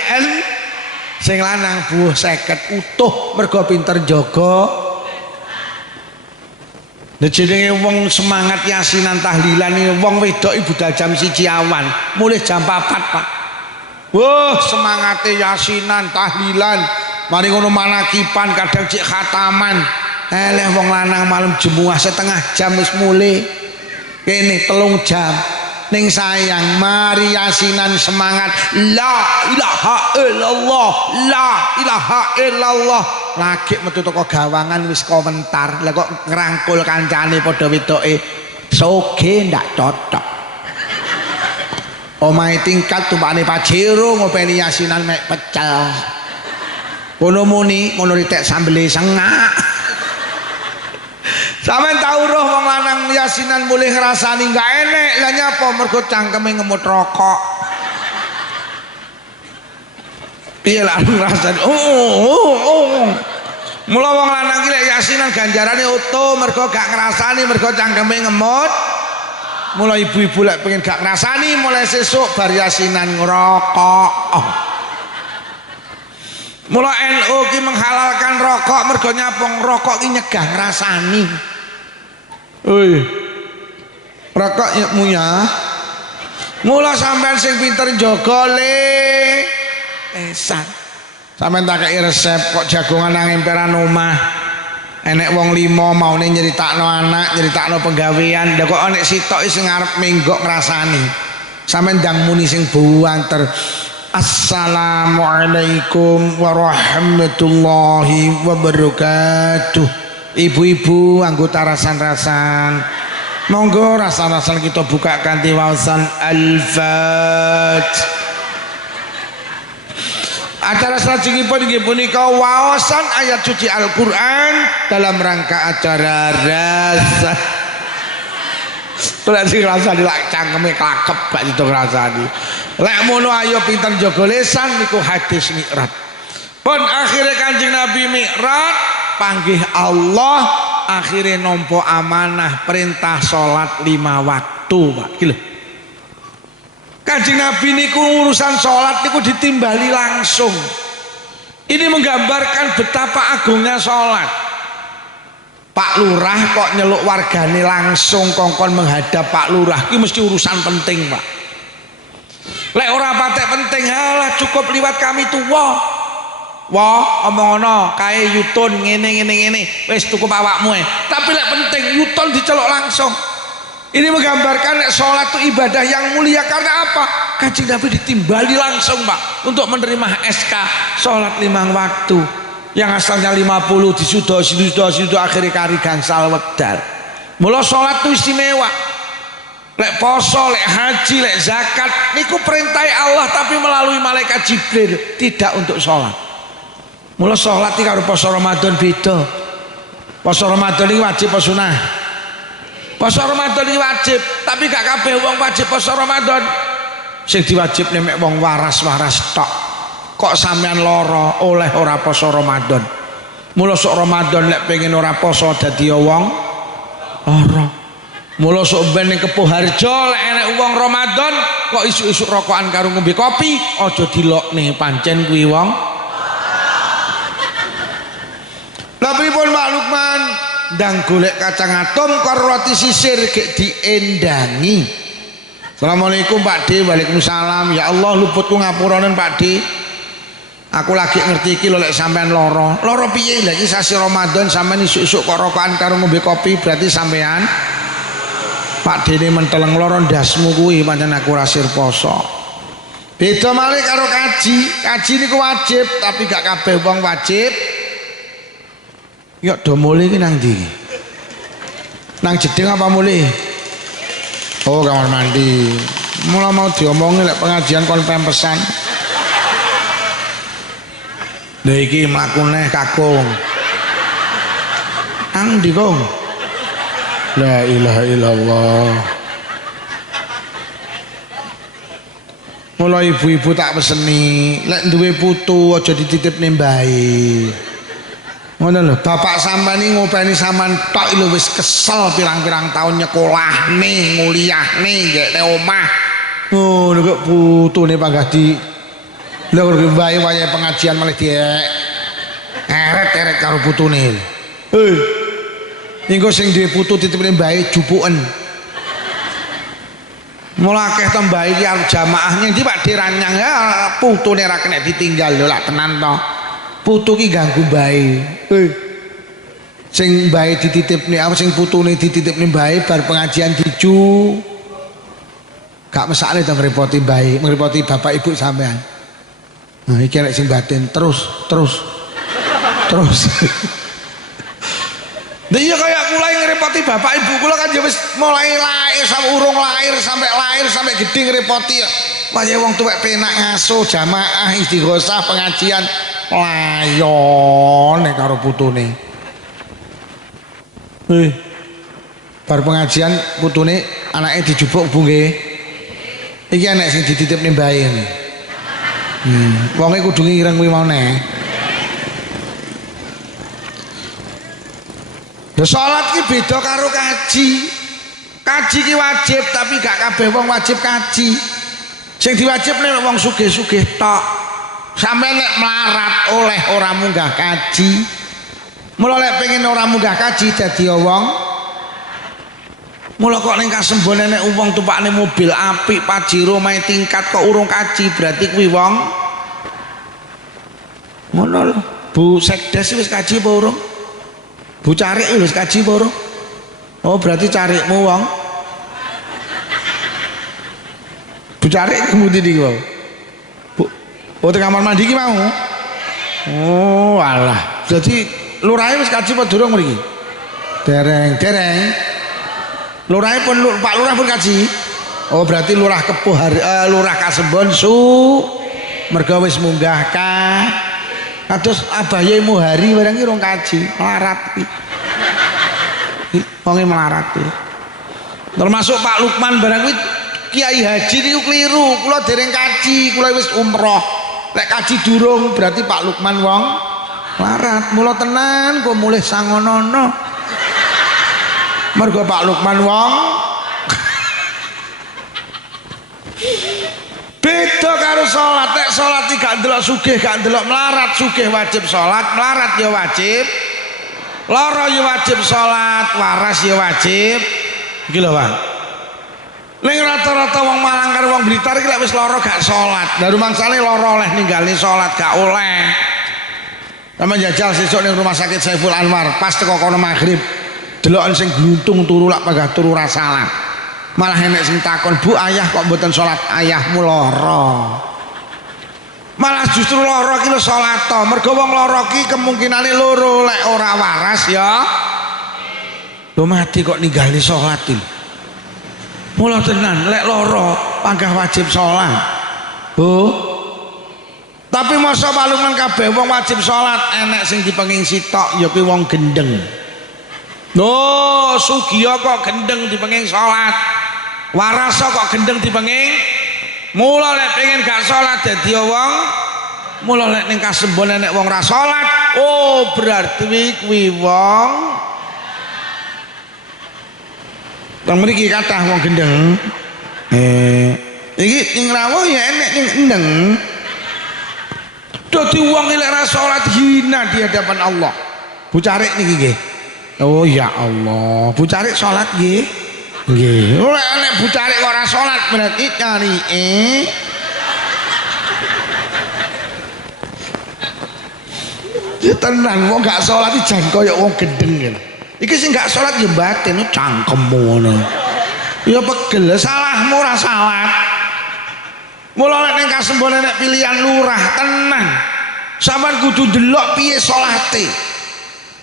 sing lanang buah 50 utuh mergo pinter jaga. Nek jenenge wong semangat yasinan tahlilan iki wong wedok ibu budal jam 1 awan mulih jam 4 Pak. Wah semangate yasinan tahlilan mari ngono manakipan kadang cek khataman. Eleh wong lanang malam jemuah setengah jam wis mulih kene 3 jam. Ning sayang mari yasinan semangat la ilaha illallah la ilaha illallah lagi metu teko gawangan wis komentar lah kok ngrangkul kancane padha wedoke soge ndak cocok omahe tingkat tumpakane Pajero ngopeni yasinan mek pecel kono muni ngono ritek sambele sengak. Sampeyan tau roh wong lanang yasinan mulih ngrasani enggak enek lah nyapa mergo cangkeme ngemut rokok. Piye lah ngrasani mula wong lanang iki lek yasinan ganjarane utuh mergo gak ngrasani mergo cangkeme ngemut. Mula ibu-ibu lek pengen gak ngrasani mulai sesuk bar yasinan ngrokok. Mula NU ki menghalalkan rokok mergo nyapong rokok ki nyegah ngrasani. Oi. Rokok muya. Mula sampean sing pinter jaga le esan. Sampeyan tak kei resep kok jagongan nang emperan omah. Enek wong 5 maune nyeritakno anak, nyeritakno penggawean, lha kok enek sitok sing arep menggok ngrasani. Sampeyan ndang muni sing buanter. Assalamualaikum warahmatullahi wabarakatuh. Ibu-ibu anggota rasan-rasan, monggo rasan-rasan kita buka kanthi wawasan al-Fatihah. Acara salajengipun inggih punika waosan ayat suci Al-Qur'an dalam rangka acara rasa. Lek sing rasane lak cangkeme klakep gak itu rasane. Lek mono ayo pinter jaga lisan niku hadis Mi'raj. Pun akhirnya Kanjeng Nabi Mi'raj panggih Allah akhirnya nompo amanah perintah salat 5 waktu Pak. Gila. Kanjeng Nabi niku urusan sholat niku ditimbali langsung. Ini menggambarkan betapa agungnya sholat. Pak Lurah kok nyeluk wargane langsung kongkon menghadap Pak Lurah, ini mesti urusan penting Pak. Lek ora patek penting, halah cukup liwat kami tuwa. Wah, omongono kae yutun ngene wis cukup awakmu. Tapi lek penting yutun diceluk langsung. Ini menggambarkan sholat itu ibadah yang mulia karena apa? Kanjeng Nabi ditimbali langsung Pak untuk menerima SK sholat 5 waktu yang asalnya 50 disudo akhirnya kari gansal wedal. Mula sholat itu istimewa. Lek poso, lek haji, lek zakat niku perintah Allah tapi melalui malaikat Jibril, tidak untuk sholat. Mula sholat ini karo poso Ramadan beda. Poso Ramadan ini wajib apa sunah? Poso Ramadan ini wajib, tapi gak kabeh wong wajib poso Ramadan. Sing diwajib nek wong waras-waras tok. Kok sampean lara oleh ora poso Ramadan. Mula sok Ramadan lek pengen ora poso dadi wong lara. Mula sok ben ning Kepuh Harjo lek enek wong Ramadan kok isuk-isuk rokokan karo ngombe kopi, aja dilokne pancen kuwi wong. Lah pripun Pak Lukman? Ndang golek kacang atom karo roti sisir gek diendangi. Assalamualaikum Pak D. Waalaikumsalam. Ya Allah luputku ngapuranen Pak D. Aku lagi ngerti iki lho lek sampean lara. Lara piye lha iki sasi Ramadan sampean isuk-isuk kok rokokan karo ngombe kopi berarti sampean Pak D ne menteleng lara ndasmu kuwi pancen aku ora sir poso. Beda malih karo kaji. Kaji niku wajib tapi gak kabeh wong wajib. Yuk do mulai ini nang di nang jeding apa mulai? Oh kamar mandi. Mula mau diomongin lek pengajian kon pempesan. Lha iki mlaku neh kakung. Nang ndi kong? La ilaha illallah. Mula ibu-ibu tak peseni lek duwe putu aja dititipne mbahe. Ngono lho, bapak sampean iki ngopeni sampean tok lho wis kesel pirang-pirang tahun nyekolahne, nguliahne nggek nang omah. Oh, lho kok putune panggah di lho kok wae pengajian malah diek. Eret-eret karo putune. Engko sing duwe putu titipne mbae jupuken. Mula akeh to mbae iki arep jamaah ning ndi Pak Diranyang ya putune ra kena ditinggal lho lak tenan to. Putu ki ganggu bae. Sing bae dititipne apa sing putune dititipne bae bar pengajian diju. Gak mesakne to ngrepoti bae, ngrepoti bapak ibu sampean. Nah iki nek sing batin terus. Lah iya kaya kula ngrepoti bapak ibu kula kan ya wis mulai lahir sampai urung lahir sampai gedhe ngrepoti ya. Wah wong tuwek penak ngaso jamaah istighosah pengajian layon karo putune. Bar pengajian putune anake dijupuk Bu nggih. Iki anak sing dititipne mbae ngene. Wonge kudu ngireng kuwi mau neh. Lah salat ki beda karo kaji. Kaji ki wajib tapi gak kabeh wong wajib kaji. Sing diwajibne wong sugih-sugih tok. Sampai nek melarat oleh orang munggah kaji. Mula lek pengen orang munggah kaji dadi wong. Mula kok ning Kasembon nek wong tumpakne mobil apik Pajero mae tingkat kok urung kaji berarti kuwi wong. Ngono lho. Bu Sekdes wis kaji apa urung? Bu Carik wis kaji apa urung? Oh berarti carikmu wong. Bu Carik kemudian iki wae. Oh teng kamar mandi ki mau. Oh alah. Jadi lurahe wis kaji apa durung mriki? Dereng. Lurahe pun Pak Lurah pun kaji. Oh berarti lurah Kepuh Lurah Kasembon mergo wis munggah kados abahe Muhari barang ki rong kaji melarat ki wonge melarat ki termasuk Pak Lukman barang kuwi Kiai Haji niku kliru kula dereng kaji kula wis umroh lek kaji durung berarti Pak Lukman wong melarat mula tenan kok mulih sangonono mergo Pak Lukman wong beda karo salat nek salat iki gak ndelok sugih gak ndelok melarat sugih wajib salat melarat ya wajib lara ya wajib salat waras ya wajib iki lho Bang ning rata-rata wong Malang karo wong Blitar iki lek wis lara gak salat lha rumangsane lara oleh ninggali salat gak oleh sama jajal sesuk ning rumah sakit Saiful Anwar pas teko kono maghrib deloken sing gluntung turu lak pagah turu ra salat malah enek sing takon Bu ayah kok mboten salat ayahmu lara malah justru lara ki lho salat to mergo wong lara ki kemungkinane loro lek ora waras ya lho mati kok ninggali salat iki mula tenan lek lara panggah wajib salat Bu tapi masa palungan kabeh wong wajib salat enek sing dipenging sitok ya kuwi wong gendeng no Sugiya kok gendeng dipenging salat Warasa kok gendeng dipenging mula lek pengen gak salat dadi wong mula lek ning kasembon enek wong ra salat oh berarti kuwi wong teng mriki kathah wong gendeng iki ning rawuh ya enek ning endeng dadi wong lek ra salat hina di hadapan Allah Bu Carik niki nggih oh ya Allah Bu Carik salat nggih nggih nek Bu Carik kok ora salat berarti carike ya tenan wong gak salat iki jan koyo wong gendeng iki sing gak salat ya batin cangkemmu ngono ya pegel salahmu ora salat mula nek ning kasembon nek pilihan lurah tenan sampean kudu delok piye salate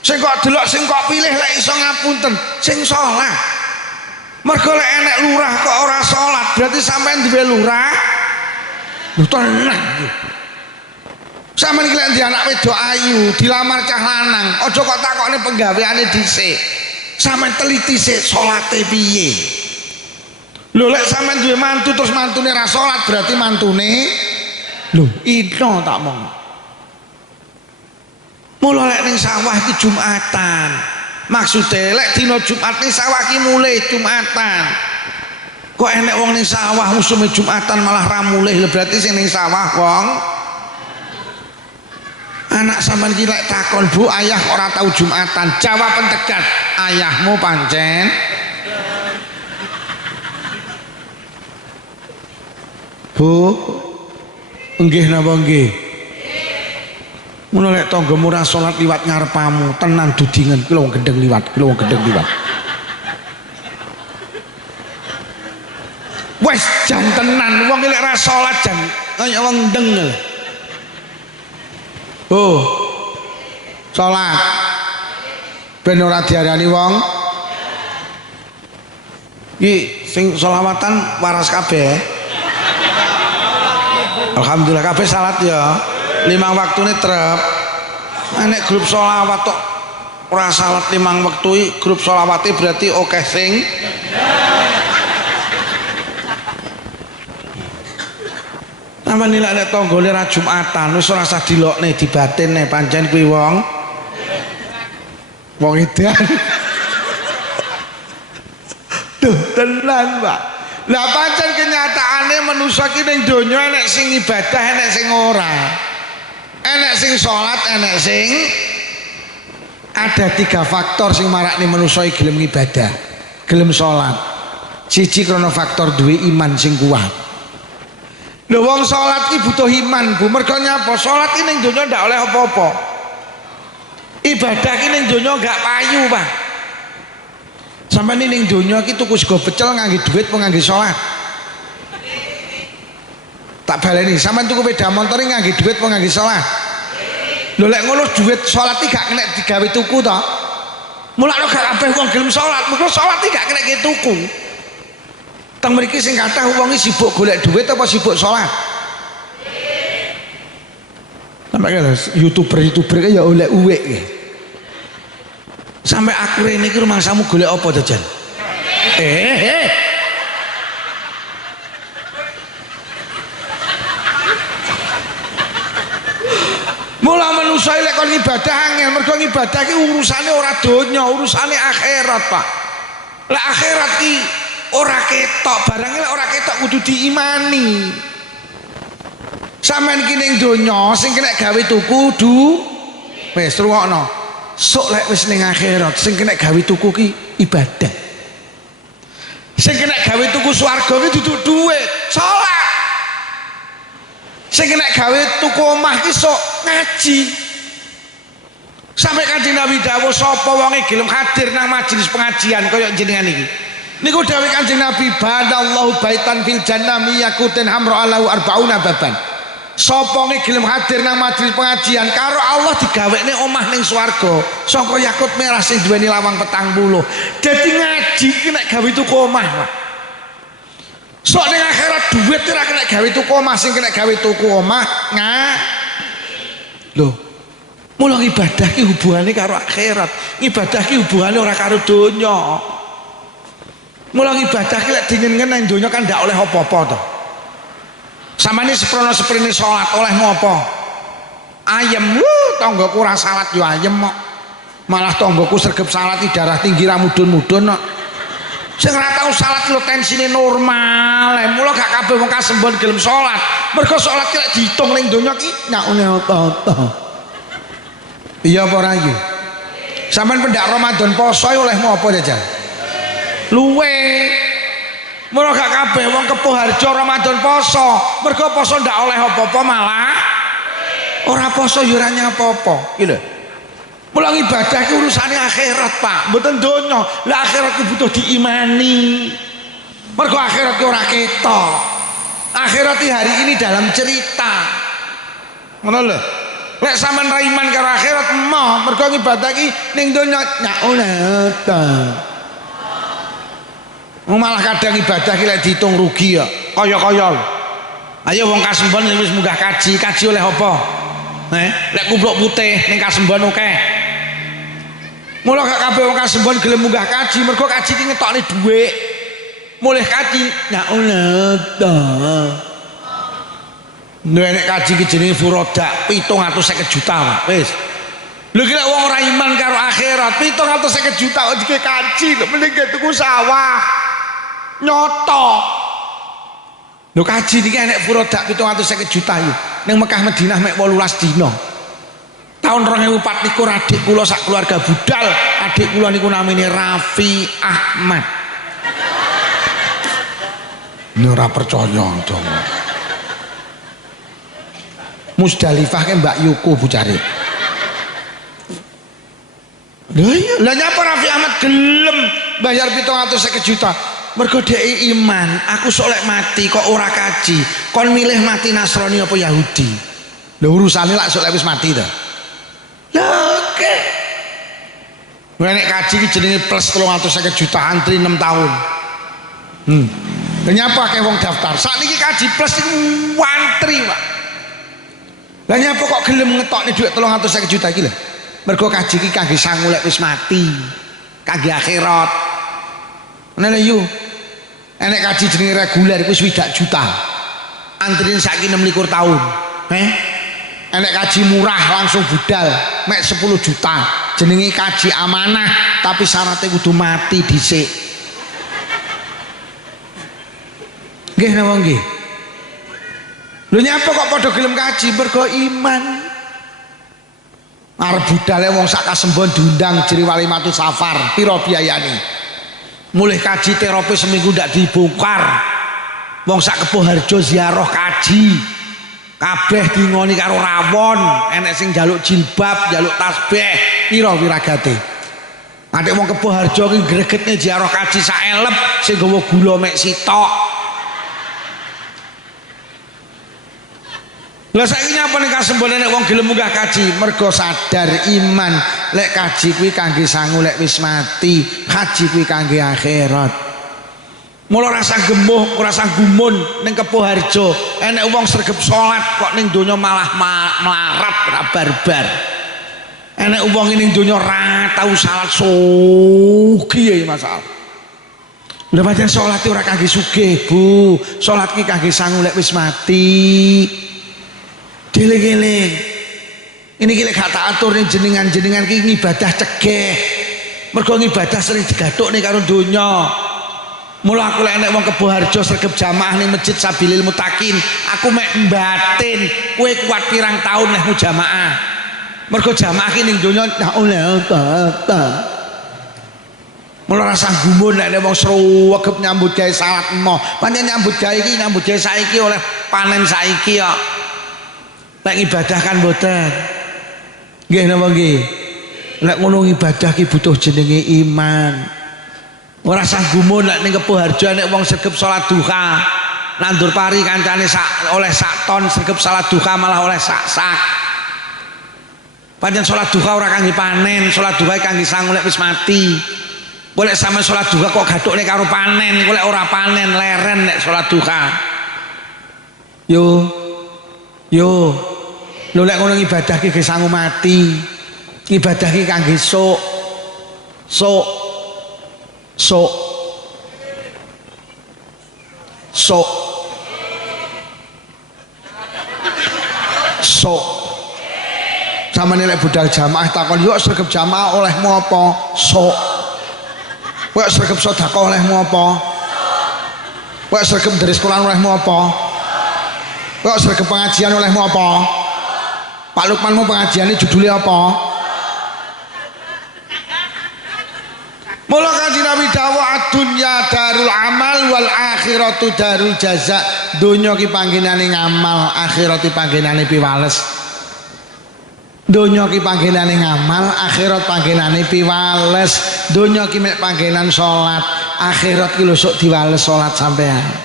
sing kok delok sing kok pilih lek iso ngapunten sing salat mergo lek enek lurah kok ora salat berarti sampean duwe lurah lho tenan sampean iki lek anak wedok ayu dilamar cah lanang aja kok takokne penggaweane dhisik sampean teliti sik salate piye lho lek sampean duwe mantu terus mantune ra salat berarti mantune lho ino tak mong mula lek ning sawah iki Jumatan maksude lek dina Jumat ning sawah iki mulih Jumatan kok enek wong ning sawah musume Jumatan malah ra mulih lho berarti sing ning sawah wong anak sampean iki lek takon Bu ayah ora tau Jumatan jawaban tegas ayahmu pancen Bu nggih napa nggih ngono lek tanggamu ora salat liwat ngarepamu tenan dudingen ki lho wong gendeng liwat ki lho wong gendeng liwat wis jan tenan wong lek ora salat jan kaya wong ndeng oh salat ben ora diarani wong iki sing selawatan waras kabeh alhamdulillah kabeh salat ya 5 waktune trep nek grup sholawat tok ora salat 5 wektu grup sholawate berarti akeh sing sampeyan nilai nek tanggane ra Jumatan wis ora usah dilokne dibatine pancen kuwi wong edan tuh tenan Pak lah pancen kenyataane manusa ki ning donya enek sing ibadah enek sing ora enek sing salat enek sing ada 3 faktor sing marakne manusa gelem ibadah gelem salat siji krana faktor duwe iman sing kuat lho wong salat ki butuh iman Bu mergo nyapa salat ki ning donya ndak oleh apa-apa ibadah ki ning donya gak payu Pak sampeyan ning donya ki tuku sego pecel nganggo duit apa nganggo salat tak baleni sampean tuku sepeda motor nganggo duit apa nganggo salat lho lek ngono duit salat iki gak kena digawe tuku to mulane gak kabeh wong gelem salat mergo salat iki gak kena tuku teng mriki sing kathah wong iki sibuk golek duit apa sibuk salat Sampai kan youtuber kan ya oleh uwek ya. Sampai akhirnya ini rumah samu golek apa jajan? Mula manusia lek kon ibadah angel, mergo ibadah ki urusane ora donya, urusane akhirat, Pak. Lek akhirat ki ora ketok, barangnya lek ora ketok kudu diimani. Sampeyan ki ning donya sing kena gawe tuku wis rungokno. Sok lek wis ning akhirat sing kena gawe tuku ki ibadah. Sing kena gawe tuku swarga ki duduk dhuwit, salat. Sing kena gawe tuku omah ki sok ngaji. Sampai Kanjeng Nabi dawuh sapa wonge gelem hadir nang majelis pengajian kaya jenengan iki. Niku dawuh Kanjeng Nabi badallahu baitan fil jannah miyakutin hamra alahu arbauna baban. Sapa nge gelem hadir nang majelis pengajian karo Allah digawekne omah ning swarga saka yakut merah sing duweni lawang 40. Dadi ngaji ki nek gawe tuku omah, Pak. Sok ning akhirat duit ora kena gawe tuku omah, sing kena gawe tuku omah lho. Mula ibadah ki hubungane karo akhirat. Ibadah ki hubungane ora karo donya. Mula ibadah ki lek dingin-dingin nang donya kan ndak oleh apa-apa to. Samane seprono-seprene salat oleh ngopo? Ayem, tanggoku ora salat yo ayem kok. Malah tanggoku sregep salat darah tinggi ra mudun-mudun kok. Sing ora tau salat lho tensine normal. Mula gak kabeh wong kasembon gelem salat. Mergo salat ki lek diitung ning donya ki nyakune oto-oto. Iya apa ora iki? Sampeyan pendak Ramadan poso oleh ngopo jajan? Luwe. Mula gak kabeh wong Kepuh Harjo Ramadan poso, mergo poso ndak oleh apa-apa malah ora poso yo ora nyapa-apa. Iki lho. Mula ibadah ki urusane akhirat, Pak, mboten donya. Lah akhirat ku butuh diimani. Mergo akhirat ki ora ketok. Akhirat hari ini dalam cerita. Ngono lho. Lek sampean ra iman karo akhirat emoh, mergo ibadah ki ning donya nyak oleh ta. Malah kadang ibadah ki lek diitung rugi ya kaya-kaya. Ayo wong kasembon wis munggah kaji oleh apa? Lek kupluk putih ning kasembon akeh. Mula gak kabeh wong kasembon gelem munggah kaji mergo kaji ki ngetokne dhuwit. Mulih kaji nyak oleh ta. Nek kaji ki jenenge furoda 750 juta, Pak. Wis. Lho ki lek wong ora iman karo akhirat 750 juta kok dike kaji lho mending tuku sawah. Nyoto lho kaji niki enek furodak 750 juta yo ning Mekah Madinah mek 18 dina. Tahun 2004 niku adik kula sak keluarga budal, adik kula niku namine Raffi Ahmad. Ora percaya dong. Musdalifah ke Mbak Yuku bucare. Lah nyapa Raffi Ahmad gelem bayar 750 juta? Mergo dhek iman, aku sok lek mati kok ora kaji, kon milih mati Nasrani apa Yahudi. Lho urusane lak sok lek wis mati to. Lha oke. Nek kaji ki jenenge plus 350 juta antri 6 tahun. Nyapa akeh wong daftar. Sakniki kaji plus iku antri, Pak. Lah nyapa kok gelem ngetokne dhuwit 350 juta iki lho. Mergo kaji ki kangge sangu lek wis mati, kangge akhirat. Ngene lho. Enek kaji jenenge reguler iku 20 juta. Antrine saiki 26 tahun. Enek kaji murah langsung budal mek 10 juta. Jenenge kaji amanah tapi syaratnya kudu mati dhisik. Nggih napa nggih? Lho nyapa kok padha gelem kaji mergo iman. Arep budale wong sak kasembon diundang jeri Walimatu Safar, pira biayane? Mulih kaji terapi seminggu ndak dibongkar. Wong sak Kepuh Harjo ziarah kaji. Kabeh dingoni karo rawon, enek sing njaluk jilbab, njaluk tasbih, pira wiragate. Adik wong Kepuh Harjo ki gregetne ziarah kaji sak elep sing gawa gula mek sitok. Lah saiki nyapa ning kasembone nek wong gelem munggah kaji mergo sadar iman lek kaji kuwi kangge sangu lek wis mati, kaji kuwi kangge akhirat. Mula rasa gemuh, rasa gumun ning Kepoharjo, enek wong sregep salat kok ning donya malah melarat ra barbar. Enek wong ning donya ra tau salat sugih masalah. Lha pancen salat ora kangge sugih, Bu. Salat ki kangge sangu lek wis mati. Dieling-eling. Ini ki lek gak tak atur ning jenengan-jenengan ki ibadah cegeh. Mergo ibadah sering digathuk ning karo donya. Mula aku lek enek wong Kepoharjo sregep jamaah ning Masjid Sabilil Mutakin, aku mek batin, kowe kuat pirang tahun nek jamaah. Mergo jamaah ki ning donya tak oleh apa. Mula rasa gumun nek enek wong sregep nyambut gawe salat emoh. Pancen nyambut gawe iki nyambut gawe saiki oleh panen saiki kok. Lek ibadah kan mboten. Nggih napa nggih? Lek ngono ibadah ki butuh jenenge iman. Ora sanggumun nek ning Kepoharjo nek wong sregep salat duha, nandur pari kancane oleh sak ton, sregep salat duha malah oleh sak. Pancen salat duha ora kangge panen, salat duha kangge sangu lek wis mati. Boleh sampe salat duha kok gathukne karo panen, kok lek ora panen leren nek salat duha. Yo. Lho lek ngono ibadah ki sangu mati. Ibadah ki kangge sok. Samane lek budal jamaah takon yo sregep jamaah olehmu apa? Sok. Kowe sregep sedekah olehmu apa? Kowe sregep ndheris Quran olehmu apa? Kowe sregep pengajian olehmu apa? Pak Lukmanmu pengajiane judulnya apa? Mula Kanjeng Nabi dawuh ad-dunya darul amal wal akhiratu darul jaza. Donya ki panggenane ngamal, akhirat ki panggenane piwales. Donya ki panggenane ngamal, akhirat panggenane piwales. Donya ki mek panggenan salat, akhirat ki lho sok diwales salat sampean.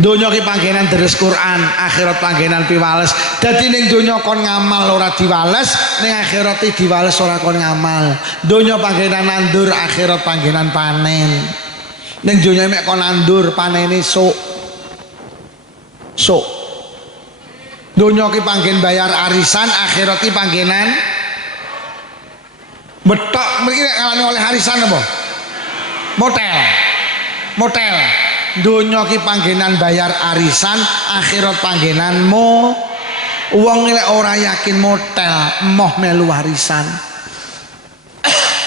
Donya ki panggenan deres Quran, akhirat panggenan piwales. Dadi ning donya kon ngamal ora diwales, ning akhirat diwales ora kon ngamal. Donya panggenan nandur, akhirat panggenan panen. Ning donya mek kon nandur, panene sok. Donya ki panggen bayar arisan, akhirat ki panggenan betok. Mriki nek ngalami oleh arisan apa? Motel. Donya ki panggenan bayar arisan, akhirat panggenanmu. Wong lek ora yakin motel moh melu warisan.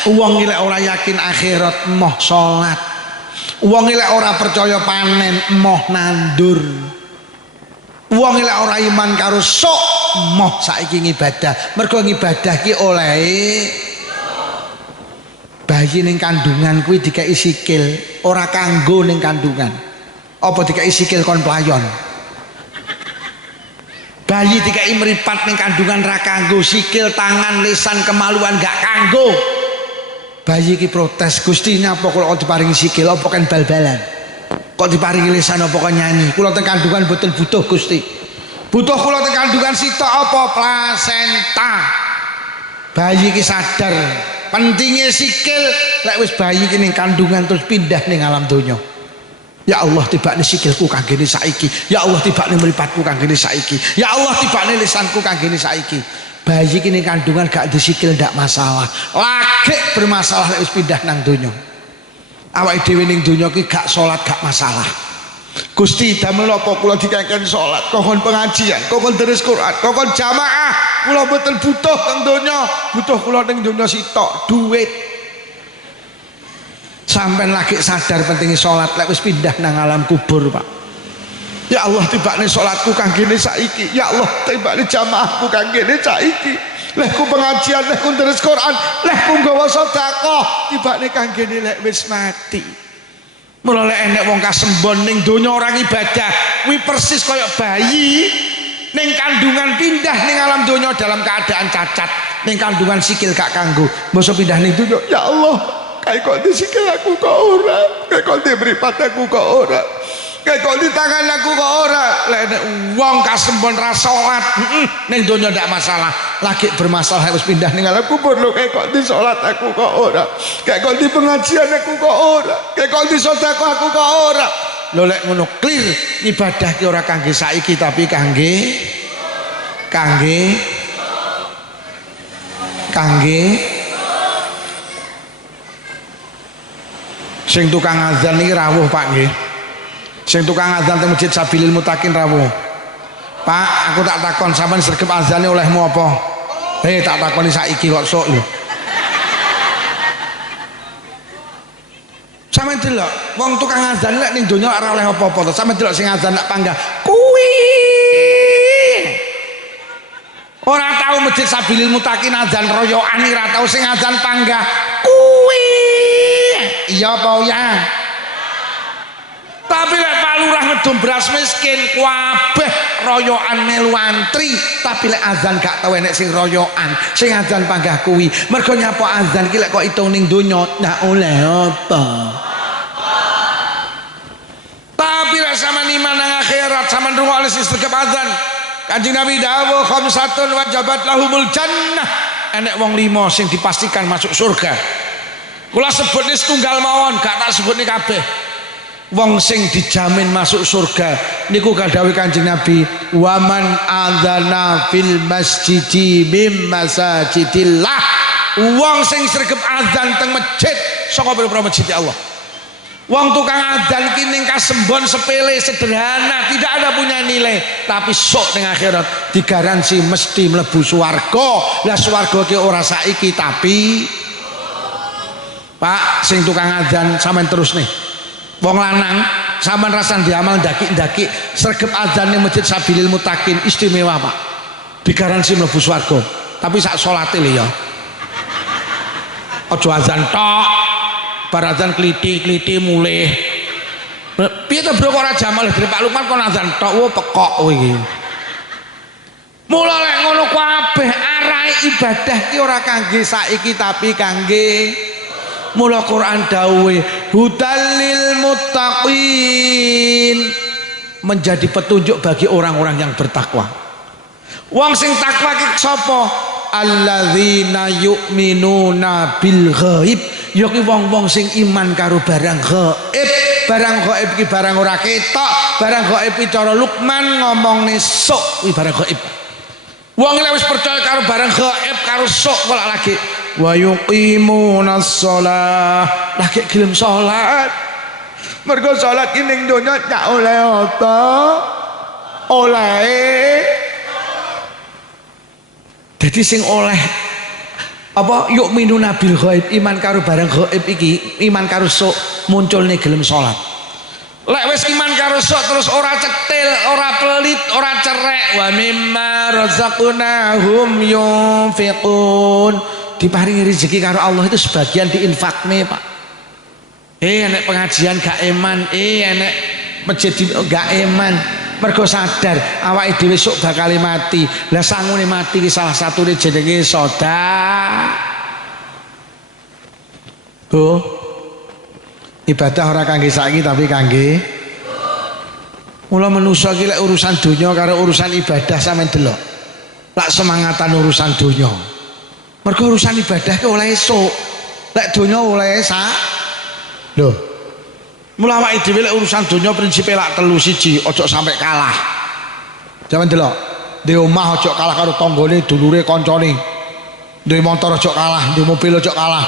Wong lek ora yakin akhirat moh salat. Wong lek ora percaya panen moh nandur. Wong lek ora iman karo sok moh saiki ngibadah. Mergo ngibadah ki olehe bayi ning kandungan kuwi dikai sikil, ora kanggo ning kandungan. Apa dikai sikil kon playon? Bayi dikai mripat ning kandungan ra kanggo, sikil, tangan, lisan, kemaluan gak kanggo. Bayi ki protes, Gusti napa kula kok diparingi sikil apa kan bal-balan? Kok diparingi lisan apa kok nyanyi? Kula teng kandungan boten butuh Gusti. Butuh kula teng kandungan sitok apa plasenta. Bayi ki sadar pentingnya sikil. Lek wis bayi ki ning kandungan terus pindah ning alam donya. Ya Allah tibakne sikilku kanggene saiki. Ya Allah tibakne mripatku kanggene saiki. Ya Allah tibakne lisanku kanggene saiki. Bayi ki ning kandungan gak ada sikil ndak masalah. Lagi bermasalah lek wis pindah nang donya. Awake dhewe ning donya ki gak salat gak masalah. Gusti damel napa kula dikengken salat, kokon pengajian, kokon deres Quran, kokon jamaah. Kula mboten butuh teng donya, butuh kula ning donya sitok, duit. Sampai lagi sadar pentingnya salat lek wis pindah nang alam kubur, Pak. Ya Allah tibakne salatku kanggene saiki. Ya Allah tibakne jamaahku kanggene saiki. Lehku pengajian, lehku deres Quran, lehku nggawa sedekah, tibakne kanggene lek wis mati. Mula lek enek wong kasembon ning donya orang ibadah, kuwi persis kaya bayi ning kandungan pindah ning alam donya dalam keadaan cacat, ning kandungan sikil gak kanggo. Mbok pindah ning donya, ya Allah, kae kok di sikil aku kok ora, kae kok di mripat aku kok ora. Kayak kok di tangan aku kok ora. Lek wong kasembon ra salat, ning donya ndak masalah. Lagi bermasalah harus pindah ning alam kubur lho. Kayak kok di salat aku kok ora. Kayak kok di pengajian aku kok ora. Kayak kok di sedekah aku kok ora. Lho lek ngono clear ibadah ki ora kangge saiki tapi kangge sing tukang azan iki rawuh Pak nggih. Sing tukang azan teng Masjid Sabilil Mutakin rawuh. Pak, aku tak takon sampean sregep azane olehmu apa? Tak takoni saiki kok sok lho. Sampeyan delok wong tukang azan lek ning donya ora oleh apa-apa to. Sampeyan delok sing azan nak panggah kuwi. Ora tau Masjid Sabilil Mutakin azan royokan ora tau sing azan panggah kuwi. Iya apa ya? Tapi lek Pak Lurah ngedum beras miskin kabeh royokan melu antri, tapi lek azan gak tau enek sing royokan, sing azan panggah kuwi. Mergo nyapa azan ki lek kok itung ning donya ndak oleh apa. Tapi lek sampean iman nang akhirat, sampean rungokne sing sregep azan. Kanjeng Nabi dawuh khamsatun wajabat lahumul jannah. Enek wong 5 sing dipastikan masuk surga. Kula sebutne setunggal mawon, gak tak sebutne kabeh. Wong sing dijamin masuk surga niku kadhawuh Kanjeng Nabi, waman adzana fil masjidi mim masajidillah. Wong sing sregep azan teng masjid saka pira-pira masjid Allah. Wong tukang adzan ki ning kasembon sepele sederhana, tidak ada punya nilai, tapi sok ning akhirat digaransi mesti mlebu swarga. Lah swarga ki ora saiki tapi Pak sing tukang adzan sampean terus nih. Wong lanang sampean rasan diamal ndaki-ndaki sregep adzan ning Masjid Sabilil Mutakin istimewa Pak. Digaransi mlebu swarga. Tapi sak salate lho ya. Aja adzan tok. Bar adzan kliti-kliti mulih. Piye to Bro kok ora jamal dari Pak Lukman kok adzan tok pekok kowe iki. Mula lek ngono kabeh arahe ibadah ki ora kangge saiki tapi kangge mula Quran dawuhe hudallil muttaqin, menjadi petunjuk bagi orang-orang yang bertakwa. Wong sing takwa ki sapa? Alladzina yu'minuna bil ghaib, ya ki wong-wong sing iman karo barang gaib. Barang gaib ki barang ora ketok, barang gaib ki cara Luqman ngomongne sok kuwi barang gaib. Wong lek wis percaya karo barang gaib karo sok kok lagi wa yuqimunas shalah, lagi gelem salat. Mergo salat ki ning donya gak oleh apa? Oleh. Jadi sing oleh apa yuk minuna bil ghaib, iman karo barang gaib iki, iman karo sok munculne gelem salat. Lek wis iman karo sok terus ora cetil, ora pelit, ora cerek, wa mimma razaqnahum yunfiqun, diparingi rezeki karo Allah itu sebagian diinfakne Pak. Enek pengajian gak eman, enek masjid gak eman. Mergo sadar awake dhewe sok bakal mati. Lah sangune mati ki salah satune jenenge sedekah. Ibadah ora kangge saiki tapi kangge mula manusa ki lek urusan donya karo urusan ibadah sampean delok. Lak semangatan urusan donya. Mergo urusan ibadah ki oleh esuk. Lek donya oleh sak. Lho. Mula awake dhewe lek urusan donya prinsipe lak telu siji, ojo sampai kalah. Sampeyan delok, di omah ojo kalah karo tanggane, dulure, kancane. Duwe motor ojo kalah, duwe mobil ojo kalah.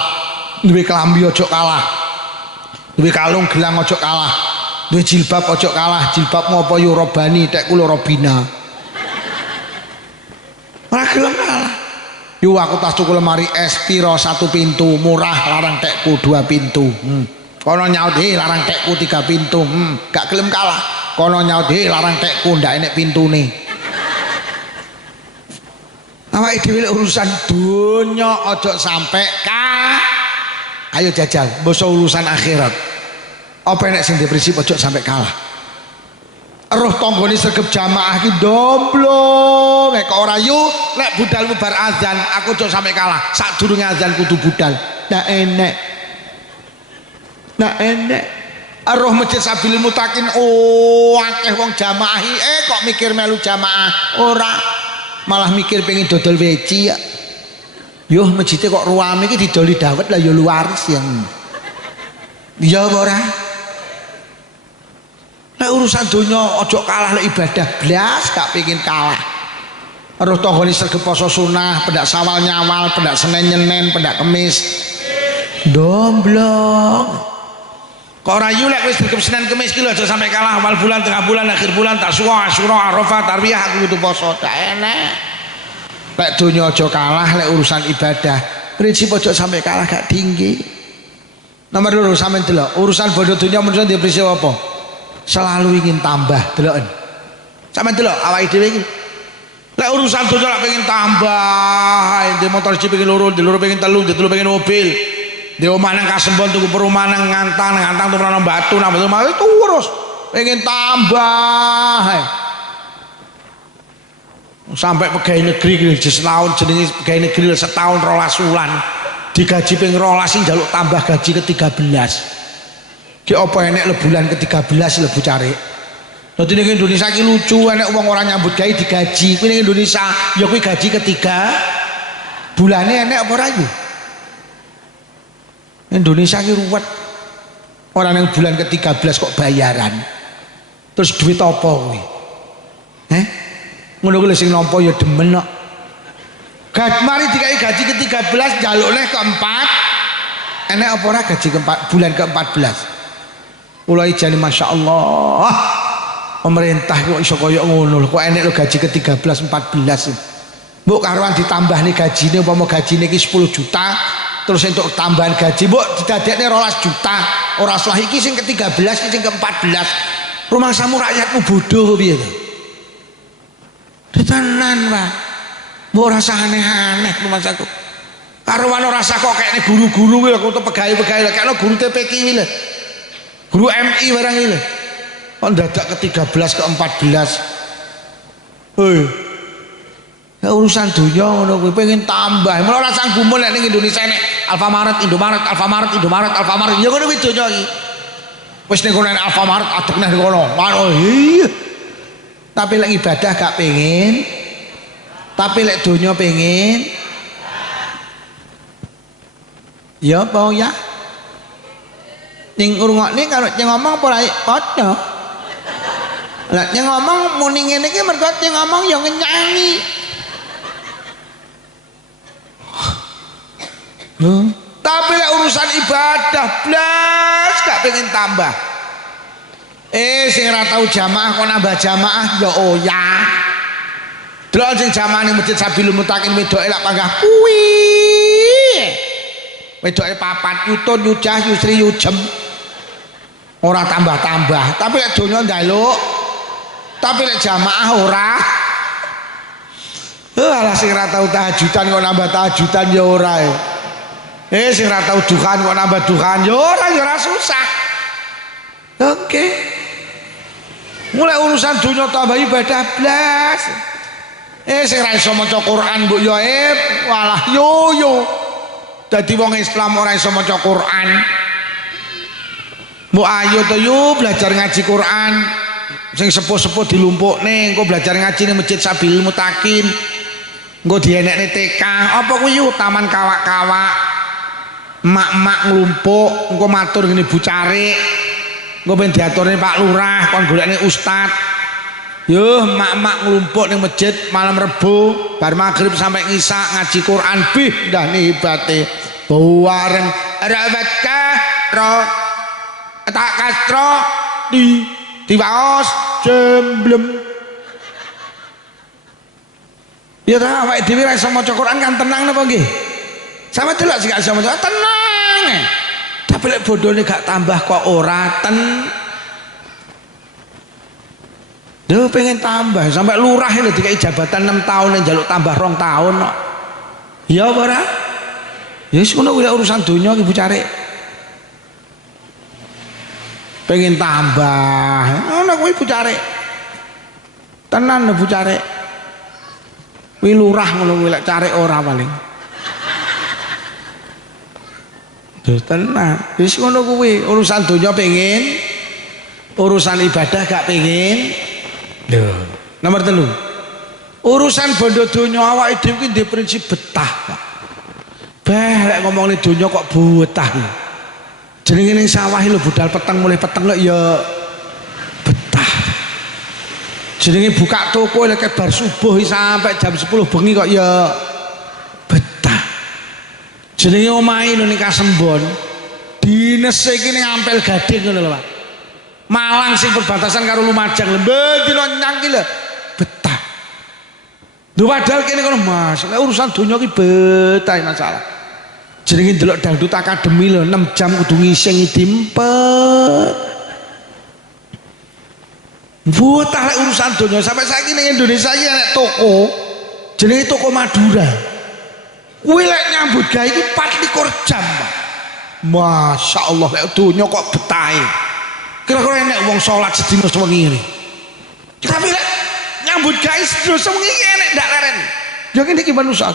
Duwe klambi ojo kalah. Duwe kalung gelang ojo kalah. Duwe jilbab ojo kalah, jilbabmu apa yo robani, tek kula robina. Ora gelem kalah. Yo aku tas tuku lemari es piro 1 pintu, murah, larang tekku 2 pintu. Kono nyaut larang tekku 3 pintu, gak gelem kalah. Kono nyaut larang tekku ndak enek pintune. Awake dhewe urusan donya aja sampe ayo jajal basa urusan akhirat. Apa enek sing prinsip aja sampe kalah. Roh tanggane sregep jamaah ki domblong, nek ora yo nek budalmu bar azan aku aja sampe kalah. Sadurunge azan kudu budal. Ndak enek. Roh Masjid Sabilil Muttaqin akeh wong jamaahi kok mikir melu jamaah ora malah mikir pengen dodol weci ya. Yo masjidnya kok ruame iki didoli dawet lah yo luaris yang. Iya apa ora? Nek urusan donya ojo kalah lek ibadah blas gak pengen kalah. Roh tanggane sregep poso sunah, pendak sawal nyawal, pendak Senin Nyenen, pendak Kemis. Domblong. Kok rayu lek wis sregep Senin Kemis ki lho aja sampai kalah awal bulan, tengah bulan, akhir bulan, Tasyura, Asyura, Arafah, Tarwiyah aku kudu poso. Dak enek. Lek donya aja kalah lek urusan ibadah. Prinsip aja sampai kalah gak tinggi. Nomor 2 sampean delok, urusan bodoh donya menurut dia prinsip apa? Selalu ingin tambah, deloken. Sampeyan delok awake dhewe iki. Lek urusan donya lek pengen tambah, di motor iki pengen loro, di loro pengen telu, di telu pengen mobil. Di omah nang Kasembon tuku perumahan nang ngantang tuku nang batu, nang batu itu urus. Pengen tambah. Sampai pegawai negeri setahun jenenge pegawai negeri setahun 12 wulan digaji ping 12 njaluk tambah gaji ke-13. Ki apa enek le bulan ke-13 lebu cari. Dadi ning Indonesia ki lucu enek wong ora nyambut gawe digaji. Kuwi ning Indonesia ya kuwi gaji ketiga bulane enek apa ora iki? Indonesia ki ruwet. Ora ning bulan ke-13 kok bayaran. Terus duit apa kuwi? Ngono kuwi sing nampa ya demen kok. Mari dikai gaji ke-13 njaluk neh ke-4. Enek apa ora gaji ke-4 bulan ke-14? Kula ijane masyaallah. Pemerintah kok iso kaya ngono lho. Kok enek lho gaji ke-13 14. Mbok karuan ditambahne gajine umpama gajine iki 10 juta terus entuk tambahan gaji mbok didadekne 12 juta. Ora salah iki sing ke-13 iki sing ke-14. Rumangsamu rakyatmu bodoh piye to? Tenan Pak. Mbok rasa aneh-aneh rumangsaku. Karuan ora rasa kok kayakne guru-guru kuwi lho utawa pegawai-pegawai kayakno guru TPK iki lho. Guru MI barang iki lho. Kok dadak ke-13 ke-14. Hei. Ya urusan dunia ngono kuwi pengen tambah. Mulane ora sanggup nek ning Indonesia nek Alfamaret, Indomaret, Alfamaret, Indomaret, Alfamaret. Ya ngono kuwi dunia iki. Wis ning kono Alfamaret adek neh kono. Oh iya. Tapi lek ibadah gak pengen. Tapi lek dunia pengen. Ya apa ya? Ning ngrungokne karo ngomong apa ora padha. Lah ngomong muni ngene iki mergo ngomong ya ngenyangi. Tapi lek urusan ibadah blas gak pengen tambah. Sing ora tau jamaah kok nambah jamaah ya ya. Delok sing jamaah ning Masjid Sabilil Muttaqin wedoke lak panggah kuwi. Wedoke papat yutun yujah yusri yujem. Ora tambah-tambah, tapi lek donya njaluk. Tapi lek jamaah ora. Alah sing ora tau tahajudan kok nambah tahajudan ya ora ya. Sing ora tau duhan kok nambah duhan ya ora susah. Oke. Mulai urusan dunia tambah ibadah blas. Sing ra iso maca Quran mbok ya walah yo. Dadi wong Islam ora iso maca Quran. Mbok ayo to yo belajar ngaji Quran. Sing sepuh-sepuh dilumpukne engko belajar ngaji ning Masjid Sabilil Muttaqin. Engko dienekne TK, apa kuwi taman kawak-kawak. Mak-mak nglumpuk engko matur ngene Bu Carik. Engko ben diaturne Pak Lurah kon golekne ustad. Yo mak-mak nglumpuk ning masjid malam Rebo bar magrib sampai ngisa ngaji Quran bih ndah nibate bareng rawatka ro tak kastro di waos jemblem. Ya ta awake dhewe ra iso maca Quran kan tenang napa nggih? Sama delok sing gak iso maca tenang. Tapi lek bodone gak tambah kok ora Duh pengen tambah sampai lurah lho dikai jabatan 6 tahun njaluk tambah 2 tahun kok. Ya apa ora? Ya wis ngono kuwi urusan donya iki Bu Carik. Pengen tambah. Ngono kuwi Bu Carik. Tenan lho Bu Carik. Kuwi lurah ngono kuwi lek Carik ora paling. Duh tenan. Wis ngono kuwi urusan donya pengen urusan ibadah gak pengen lho. Nomor 3 urusan bondo donya awake dhewe iki prinsip betah Pak. Lek ngomongin donya kok betah lho. Jenenge ning sawah lho budal peteng mulai peteng lho ya betah. Jenenge buka toko lek bar subuh sampai jam 10 bengi kok ya betah. Jenenge omahe lho ning Kasembon dinese iki ning Ampel Gading ngono lho Pak. Malang sing perbatasan karo Lumajang lho dina nyang ki lho betah. Lho padahal kene kono Mas, lek urusan donya ki betah masalah. Jenenge ndelok dangdut akademi lho 6 jam kudu ngising dimpet. Betah lek urusan donya sampai saiki ning Indonesia iki nek toko jenenge toko Madura. Kuwi lek nyambut gawe iki 24 jam, Pak. Masya Allah lek donya kok betahe. Kira-kira enek wong salat sedina sewengi ngene. Tapi lek nyambut gawe sedina sewengi enek ndak leren. Ya ngene iki manusa.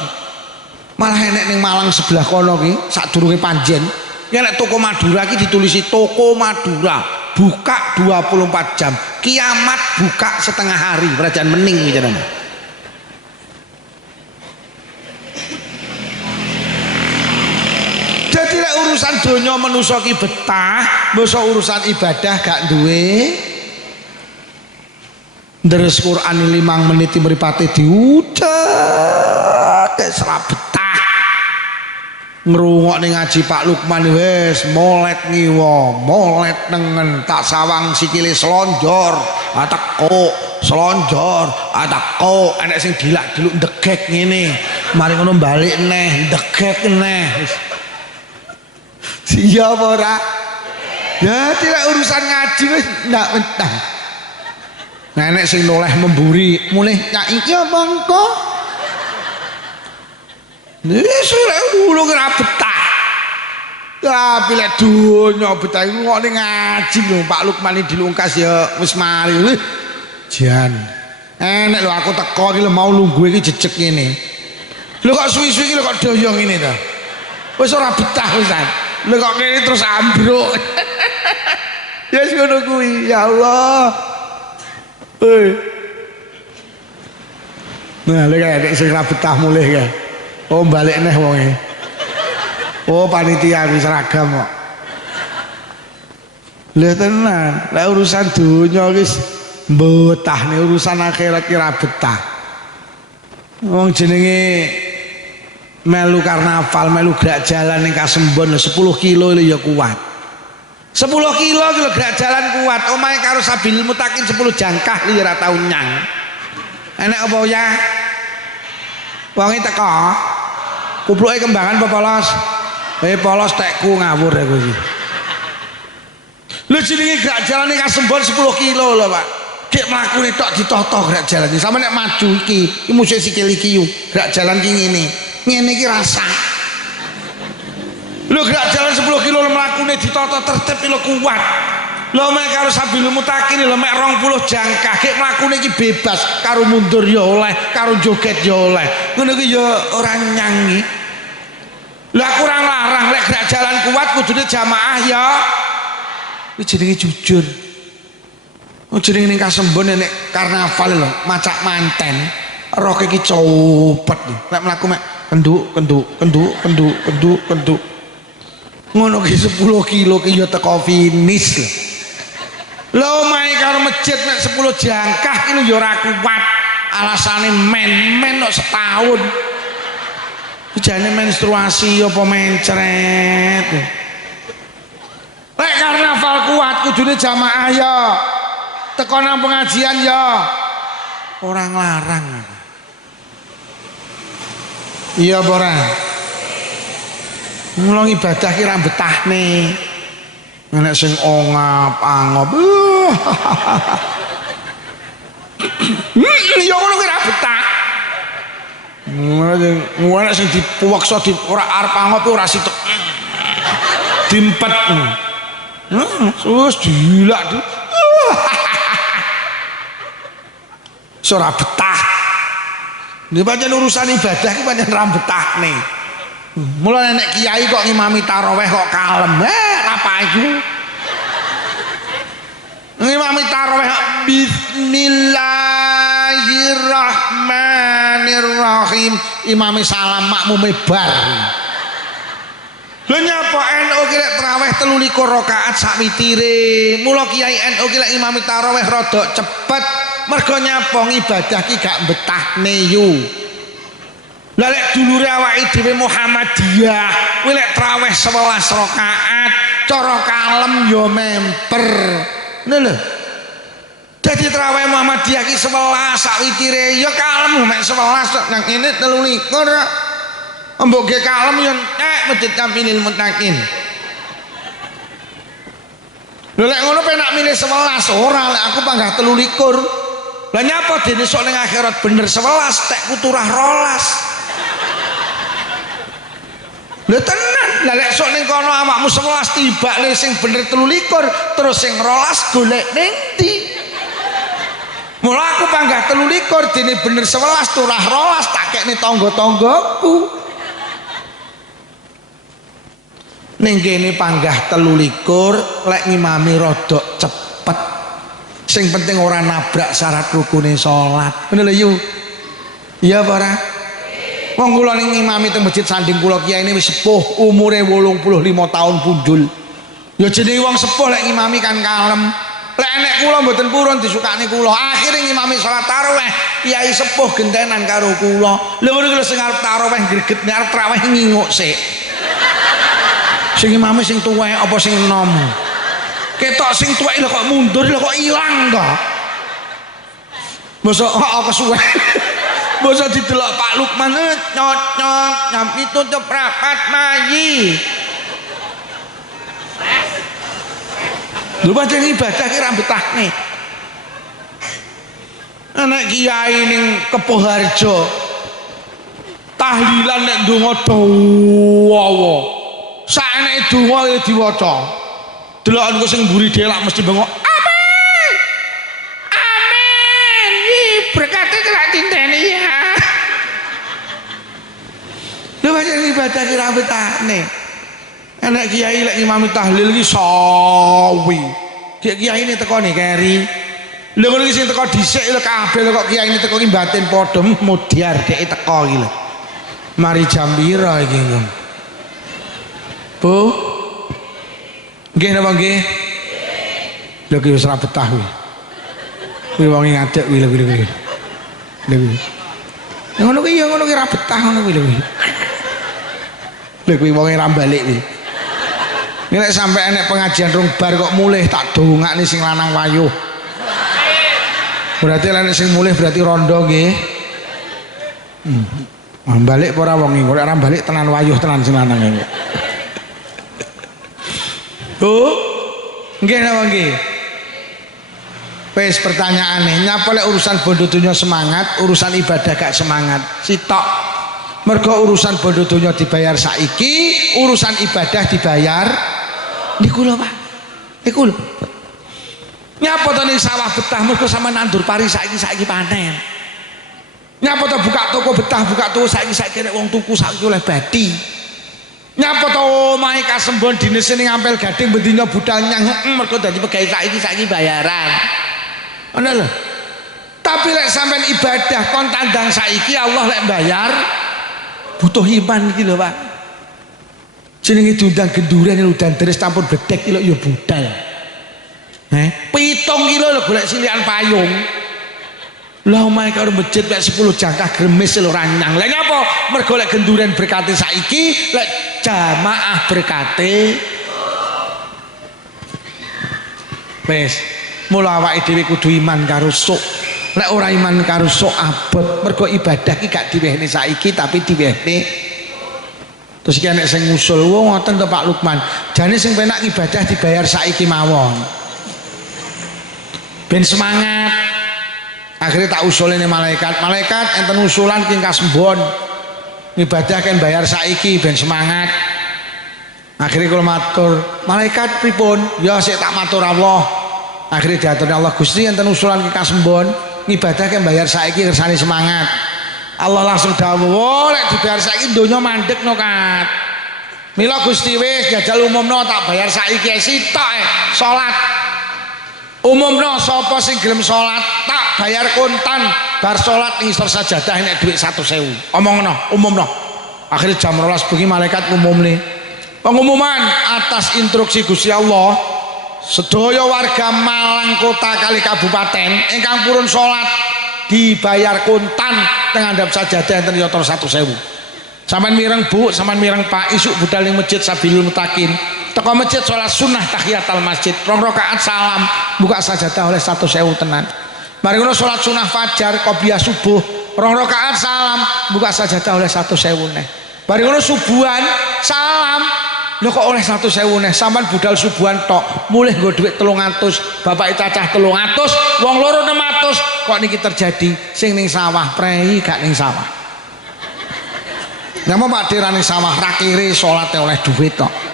Malah enek ning Malang sebelah kono ki sadurunge Panjen. Ya nek toko Madura ki ditulisi toko Madura buka 24 jam. Kiamat buka setengah hari, kerajaan mening bicaranya. Jadi lek urusan donya manusa ki betah, masa urusan ibadah gak duwe. Deres Quran 5 menit mripate diudak serap betah. Ngrungokne ngaji Pak Lukman wis molet ngiwa, molet nengen tak sawang sikile slonjor, ateko slonjor, ateko enek sing dilak-diluk ndegek ngene. Mari ngono balik neh, ndegek neh. Iya apa ora? Ya tidak urusan ngaji wis ndak mentah. Nenek sing noleh memburi mulih nyak iki apa engko? Wis ora ngono kira betah. Tapi lek donya betah iku kok ning ngaji lho Pak Lukman dilungkas ya wis mari wis. Jan. Enek lho aku teko iki lho mau lungguh iki jejeg ngene. Lho kok suwi-suwi iki lho kok doyong ngene to. Wis ora betah wisan. Lho kok kene terus ambruk. Ya wis ngono kuwi ya Allah. Nah lek nek sing ra betah mulih ya. Oh balik neh wonge. Oh panitia wis seragam kok. Lha tenan, lek urusan donya wis betah nih urusan akhirat kira betah. Wong jenenge melu karnaval, melu gerak jalan ning Kasembon 10 kilo ya kuat. 10 kilo gerak jalan kuat. Omahe karo Sabil Mutakin 10 jangkah ya ora tau nyang. Enek apa ya? Wonge teko. Kupluke kembangan apa polos? Polos tekku ngawur aku iki. Lho jenenge gerak jalan ning Kasembon 10 kilo lho, Pak. Gek mlakune tok ditoto gerak jalan. Sampe nek maju iki musuh sikil iki yo. Gerak jalan ki ngene. Ngene iki rasa. Lho gerak jalan 10 kilo mlakune ditoto tertib lho kuat. Lho mek karo Sabil Mutakin lho mek 20 jangkah gek mlakune iki bebas, karo mundur ya oleh, karo joget ya oleh. Ngono iki ya ora nyangi. Lah kurang larang lek gerak jalan kuat kudune jamaah ya. Iki jenenge jujur. Oh jenenge ning Kasembon nek karnaval lho, macak manten. Roke iki copet. Lek mlaku mek kenduk. Ngono ki 10 kilo ki ya teko finish lho. Lho omahe karo masjid nek 10 jangkah ki lho ya ora kuat. Alasane men kok setahun. Jane menstruasi apa mencret. Lek karnaval kuat kudune jamaah ya. Teko nang pengajian ya. Ora nglarang. Iya apa ora? Mulai ibadah kira betahne. Nek sing ongap-angop. Ya ngono kira betah. Nek sing dipuweksa di ora arep angop ora sitok. Dimpet. Terus dilak. Ora betah. Nek pancen urusan ibadah ki pancen ra betahne. Mulai nek kiai kok ngimami taraweh kok kalem, apa itu? ngimami tarawih bismillahirrahmanirrahim imami salam makmume bar lho nyapa NU ki lek tarawih 23 rakaat sak witire mula kiai NU ki lek imami tarawih rada cepet mergo nyapa ibadah ki gak betahne yu lha lek dulure awake dhewe Muhammadiyah kuwi lek tarawih 11 rakaat cara kalem ya memper ngono lho dadi tarawih Muhammadiyah ki 11 sak witire ya kalem mek 11 nang kene 23 mbok ge kalem yo nek masjid Kamilil Muttaqin lho lek ngono penak milih 11 ora lek aku panggah 23 lah nyapa dene sok ning akhirat bener 11 tek kuturah 12 lho tenan lah lek sok ning kono awakmu 11 tibane sing bener 23 terus sing 12 golek ning ndi mula aku panggah 23 dene bener 11 turah 12 tak kekne tangga-tanggaku ning kene panggah 23 lek ngimami rada cepet sing penting ora nabrak syarat rukune salat ngono lho yu iya apa ora wong kula ning ngimami teng masjid sanding kula kiai ini wis sepuh umure 85 tahun pundhul ya jenenge wong sepuh lek ngimami kan kalem lek enek kula mboten purun disukani kula akhire ngimami salat tarawih kiai sepuh gentenan karo kula lho ngono sing arep tarawih greget nek arep tarawih nginguk sik sing imame sing tuwek apa sing enom ketok sing tuwek lho kok mundur lho kok ilang to mosok kok kesuwen mosok didelok Pak Lukman nyocok jam itu tuh rapat mayi lho pancen ibadah ki ra betahne anak kiai ning Kepoharjo tahlilan nek ndonga dawa saeneke donga diwaca delokan kok sing mburi dhewe lak mesti bengok amin amin iki berkate kelak dinteni ya lho pancen ibadah ki ra betahne enek kiai lek imami tahlil ki sawi kiai ini teko nih keri lho ngono ki sing teko dhisik lho kabeh lho kok kiai ini teko ki batin padha mudyar dhek teko iki lho mari jam pira iki ngono Bu, nggih napa nggih? Lha ki wis ra betah kuwi. Kuwi wong ngadeg kuwi lho kuwi. Ngono ki ya ngono ki ra betah ngono kuwi lho. Lha kuwi wonge ra balik kuwi. Nek sampe enek pengajian rong bar kok mulih tak dongakne sing lanang wayuh. Berarti lek sing mulih berarti rondo nggih. Balik apa ora wong iki? Ora balik tenan wayuh tenan sing lanang iki. Bu, nggih napa nggih? Wis pertanyaane, nyapa lek urusan bondo donya semangat, urusan ibadah gak semangat. Sitok. Mergo urusan bondo donya dibayar saiki, urusan ibadah dibayar niku lho, Pak. Niku lho. Nyapa to ning sawah betah mergo sampean nandur pari saiki panen. Nyapa to buka toko betah, buka toko saiki nek wong tuku saiki oleh badi. Nyapa to omahe kasembon dine sing ngampel gading bendina budal nyang mergo dadi pegawai saiki bayaran. Ngono lho. Tapi lek sampean ibadah kon tandang saiki Allah lek bayar butuh iman iki lho, Pak. Jenenge diundang genduren udan deres campur bedek iki lho ya budal. 7 kilo lho golek silihan payung. Lah omahe karo masjid mek 10 jangkah gremes lho ranyang. Lah nyapa? Mergo lek genduren berkate saiki, lek jamaah berkate wis mula awake dhewe kudu iman karo sok. Lek ora iman karo sok abot. Mergo ibadah ki gak diwehne saiki tapi diwehne. Terus iki nek sing ngusul wong ngoten to Pak Lukman. Jane sing penak ibadah dibayar saiki mawon. Ben semangat. Akhirnya tak usulin malaikat enten usulan king kasembon ibadah kan bayar saiki ben semangat. Akhirnya kalau matur malaikat pripun ya sik tak matur Allah. Akhirnya diaturne Allah Gusti enten usulan king kasembon ibadah kan bayar saiki kersane semangat. Allah langsung dawuh lek dibayar saiki donya mandek no kat. Mila Gusti wis jajal umumno tak bayar saiki sitok salat. Umumno sapa sing gelem salat tak bayar kontan bar salat ngisor sajadah nek dhuwit 100.000. Omongno, umumno. Akhir jam 12 bengi malaikat umumne. Pengumuman atas instruksi Gusti Allah, sedaya warga Malang kota kali kabupaten ingkang purun salat dibayar kontan teng ngandhap sajadah enten yotor 100.000. Sampeyan mireng Bu, sampeyan mireng Pak, isuk budal ning masjid Sabilul Mutakin. Teko masjid sholat sunnah tahiyatul masjid 2 rakaat salam buka sajadah oleh 100.000 tenan. Mari ngono sholat sunnah fajar qobliyah subuh 2 rakaat salam buka sajadah oleh 100.000 neh. Mari ngono subuhan salam lho kok oleh 100.000 neh. Sampean budal subuhan tok mulih nggo dhuwit 300, bapak cacah 300, wong loro 600. Kok niki terjadi sing ning sawah prei gak ning sawah. Napa Pak Dirane sawah ra kire salate oleh dhuwit tok.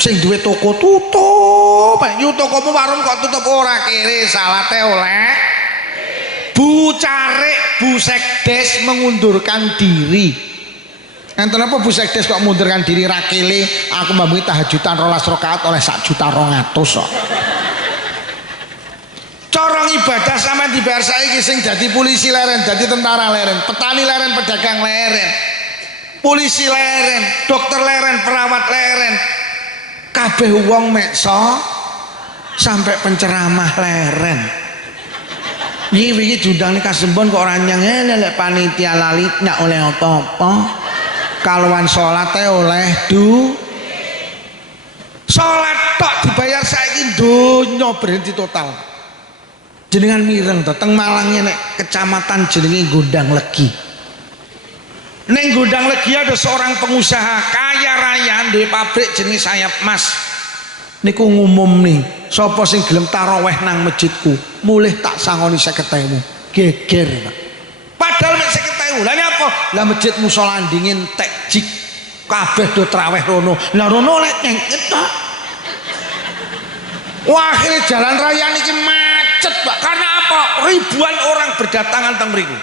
Sing duwe toko tutup, yu tokomu warung kok tutup ora kiri salate oleh. Bu Carik, Bu Sekdes mengundurkan diri. Enten apa Bu Sekdes kok mengundurkan diri ra kile aku mbambi tahajudan 12 rakaat oleh 1.200.000 kok. Cara ibadah sama dibayar saiki sing dadi polisi leren, dadi tentara leren, petani leren, pedagang leren. Polisi leren, dokter leren, perawat leren. Kabeh wong meksa sampai penceramah leren. Wingi diundang ning Kasembon kok ora nyang lek panitia lali ndak oleh apa-apa. Kaluan salat oleh salat tok dibayar saiki donya berhenti total. Jenengan mireng to teng Malang nek kecamatan jenenge Gondang Legi. Neng Gondang Legi ada seorang pengusaha kaya raya di pabrik jenis Sayap Mas. Niku ngumum nih, sapa sing gelem taraweh nang masjidku, mulih tak sangoni 50.000. Geger, Pak. Padahal mek 50.000. Lah apa? Lah masjid musala dingin tek jik kabeh do traweh rono. Lah rono lek nyengket tok. Wah, akhirnya jalan raya niki macet, Pak. Karena apa? Ribuan orang berdatangan teng mriku.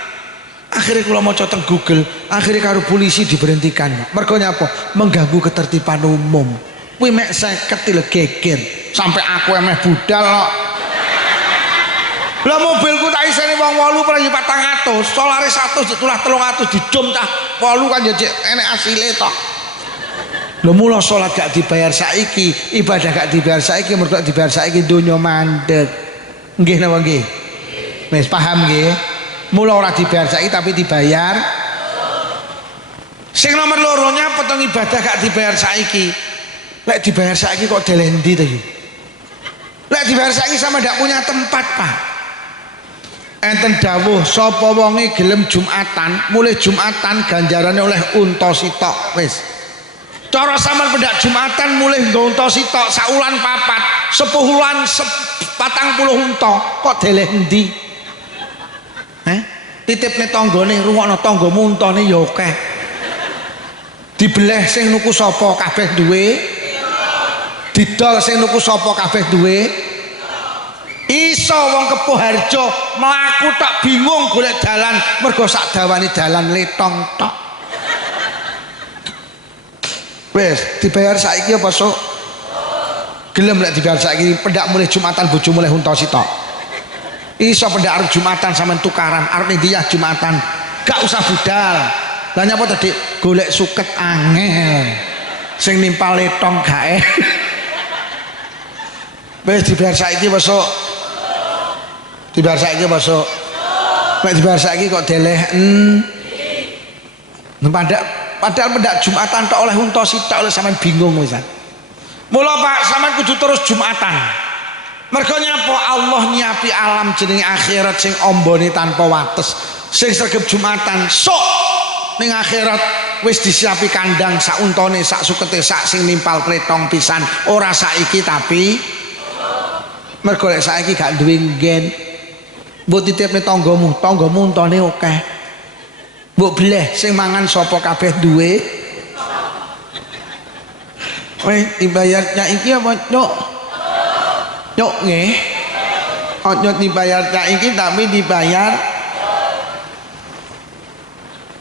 Akhirnya kalau mau teng Google, akhirnya karo polisi diberhentikan. Mergonya apa? Mengganggu ketertiban umum. Kuwi mek 50 lho geger. Sampai aku emeh budal kok. Lah mobilku tak iseni wong 8 per 400, solare 100 ditulah 300 dijom cah 8 kan jek enek asile tok. Lho mula salat gak dibayar saiki, ibadah gak dibayar saiki, mergo dibayar saiki donya mandeg. Nggih napa nggih? Wis paham nggih? Mula ora dibayar saiki tapi dibayar. Sing nomor loronya potong ibadah gak dibayar saiki. Lek dibayar saiki kok delendi to iki? Lek dibayar saiki sama ndak punya tempat, Pak. Enten dawuh sapa wonge gelem Jumatan, mulih Jumatan ganjarane oleh unta sitok wis. Cara sampean pendak Jumatan mulih nggo unta sitok saulan 4, 10 wulan 40 unta kok delendi? Titipne tanggane rungokno tanggamu untane ya akeh. Dibeleh sing nuku sapa kabeh duwe. Didol sing nuku sapa kabeh duwe. Iso wong Kepuh Harjo mlaku tak bingung golek dalan mergo sak dawane dalan letong tok. Wis dibayar saiki apa sok? Gelem lek dibayar saiki pendak mulih Jumatan bojo mulih unta sitok. Iso pendak arep Jumatan sampean tukaran arep ning Diyah Jumatan gak usah budal. Lah nyapa tadi golek suket angel sing nimpal letong gae. Wis dibayar saiki besok. Dibayar saiki besok. Nek dibayar saiki kok delehen. Padahal pendak Jumatan tok oleh unta sitok oleh sampean bingung wisan. Mula Pak sampean kudu terus Jumatan. Mergo nyapa Allah nyiapi alam jeneng akhirat sing ombone tanpa wates. Sing sregep Jumatan sok ning akhirat wis disiapi kandang sak untane sak sukete sak sing nimpal pletong pisan. Ora saiki tapi mergo lek saiki gak duwe nggen. Mbok titipne tanggamu untane akeh. Mbok bleh sing mangan sapa kabeh duwe. Weh dibayarnya iki apa nyok? Nyok nggih. Ojo dibayar saiki tapi dibayar.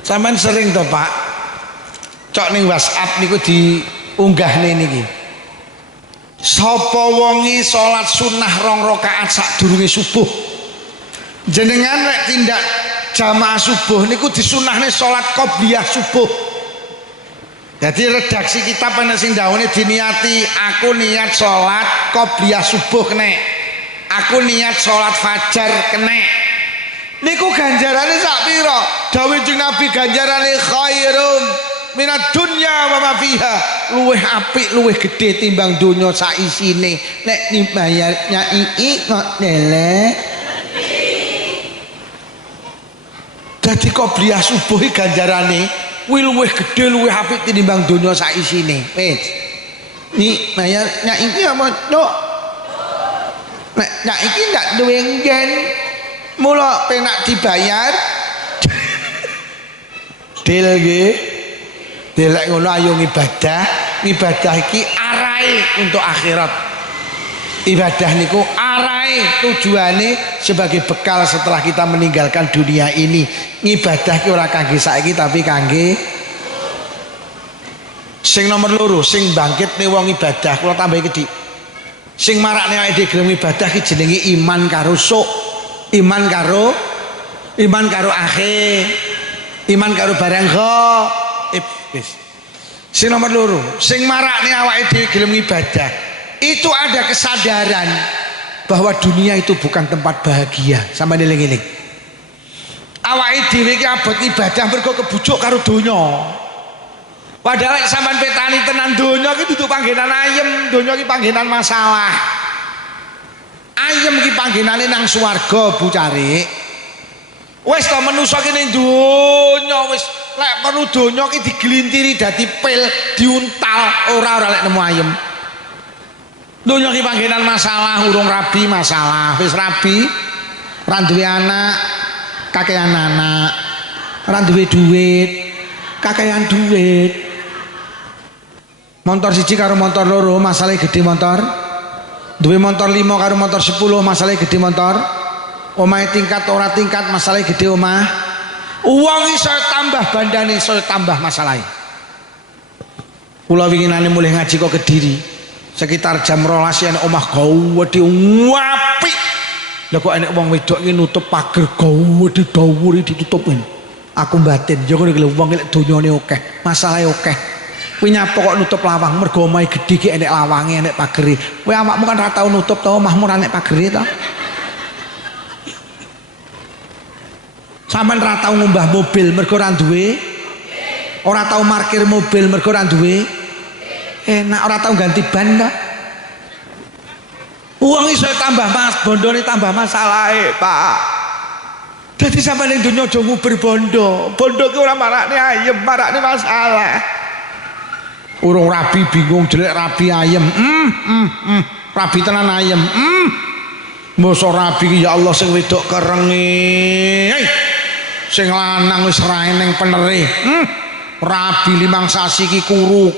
Sampeyan sering to, Pak. Cok ning WhatsApp niku diunggahne niki. sapa wongi salat sunah 2 rakaat sadurunge subuh. Jenengan nek tindak jamaah subuh niku disunahne salat qobliyah subuh. Jadi redaksi kitab ana sing dawuhne diniati aku niat salat qobliyah subuh kene. Aku niat salat fajar kene. Niku ganjarane sak pira? Dawuh Kanjeng Nabi ganjarane khairum minad dunya wa ma fiha. Luwih apik, luwih gedhe timbang donya sak isine. Nek bayarnya iki kok delek. Dadi qobliyah subuh iki ganjarane kuwi luwih gedhe, luwih apik tinimbang donya sak isine. Wis. Ni bayarnya iki apa, Nduk? Nek iki ndak duwe nggen. Mula penak dibayar. Dil nggih. Delek ngono ayo ngibadah. Ibadah iki arahe untuk akhirat. Ibadah niku arahe tujuane sebagai bekal setelah kita meninggalkan dunia ini. Ngibadah ki ora kangge saiki tapi kangge sing nomor loro, sing bangkitne wong ibadah. Kula tambahi kedhik. Sing marakne awake dhewe gelem ibadah ki jenenge iman karo sok. Iman karo akhir, iman karo barang ghaib. Sing nomor loro, sing marakne awake dhewe gelem ibadah, itu ada kesadaran bahwa dunia itu bukan tempat bahagia. Sampeyan eling-eling. Awake dhewe iki abot ibadah mergo kebujuk karo donya. Padahal sampean petani tenan donya iki dudu panggenan ayem, donya iki panggenan masalah. Ayem ki panggenane nang swarga Bu Carik. Wis to manusa kene donya wis lek perlu donya ki diglintiri dadi pil, diuntal ora lek nemu ayem. Donya ki panggenan masalah, urung rabi masalah, wis rabi ora duwe anak, kakean anak, ora duwe duit, kakean duit. Motor siji karo motor loro masalah gede motor. Duwe motor 5 karo motor 10 masalah gede motor. Omahe tingkat ora tingkat masalah gede omah. Uang iso tambah bandane iso tambah masalahe. Kula winginane mulih ngaji kok Kediri. Sekitar jam 12 ana omah gawedhe apik. Lah kok enek wong wedok iki nutup pager gawedhe dawure ditutupin. Aku batin yo ngene lho wong lek donyane akeh, masalahe akeh. Kowe nyapa kok nutup lawang mergo omahe gedhe ki enek lawange enek pagere. Kowe awakmu kan ora tau nutup to omahmu ora enek pagere to. Sampeyan ora tau ngumbah mobil mergo ora duwe. Ora tau parkir mobil mergo ora duwe. Enak ora tau ganti ban to. Uang iso tambah mas, bondone tambah masalahe, Pak. Dadi sampeyan ning donya aja nguber bondo. Bondo ki ora marakne ayem, marakne masalah. Urung rabi bingung jelek rabi ayem. Rabi tenan ayem. Mosok rabi ki ya Allah sing wedok kerenge. Sing lanang wis raeneng penere. Rabi 5 sasi ki kuru.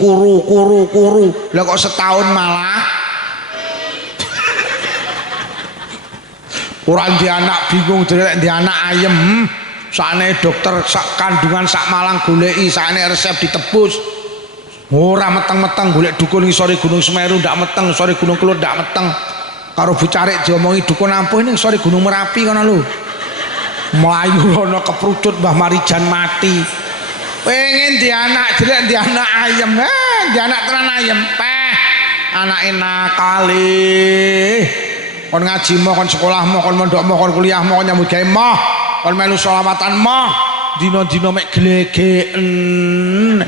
Lah kok setahun malah ora di anak bingung jelek di anak ayem. Sakne dokter sak kandungan sak Malang goleki, sakne resep ditebus. Ora meteng-meteng golek dukun ngisore Gunung Semeru ndak meteng, ngisore Gunung Kelud ndak meteng. Karo Bu Carik diomongi dukun ampuh ning ngisore Gunung Merapi kono lho. Mlayu rono keprucut Mbah Marijan mati. Pengen di anak jelek di anak ayem. Di anak tenan ayem. Anake nakale. Kon ngaji mo, kon sekolah mo, kon mondok mo, kon kuliah mo, kon nyambut gawe mo, kon melu selawatan mo. Dina-dina mek glegeken.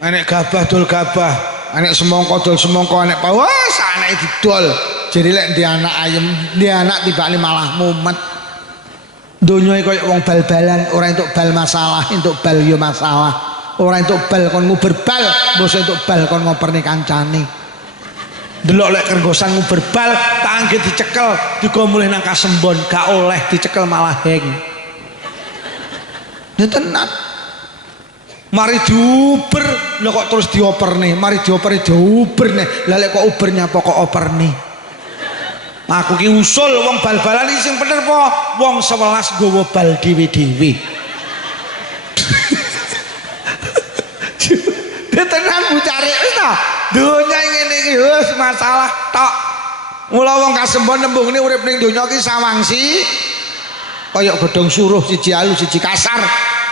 Anek gabah dol gabah, anek semongko dol semongko, anek pawas anek didol. Jadi lek di anak ayem, di anak tibane malah mumet. Donya iki koyo wong bal-balan, ora entuk bal masalah, entuk bal yo masalah. Ora entuk bal kon nguber bal, mbok entuk bal kon ngoperni kancane. Delok lek kergosan nguber bal, tangge dicekel, digo mulih nang kasembon, gak oleh dicekel malah heng. Ya tenan. Mari diuber, lho kok terus dioperne, mari dioperne diuberne. Lah lek kok uber nyapa kok operne. Aku ki usul wong bal-balan iki sing bener po, wong 11 nggawa bal dhewe-dhewe. Dia tenan Bu cari wis ta. Donya ngene iki wis masalah tok. Mula wong kasembon nembungne urip ning donya iki sawangsi kaya godhong suruh siji alus siji kasar.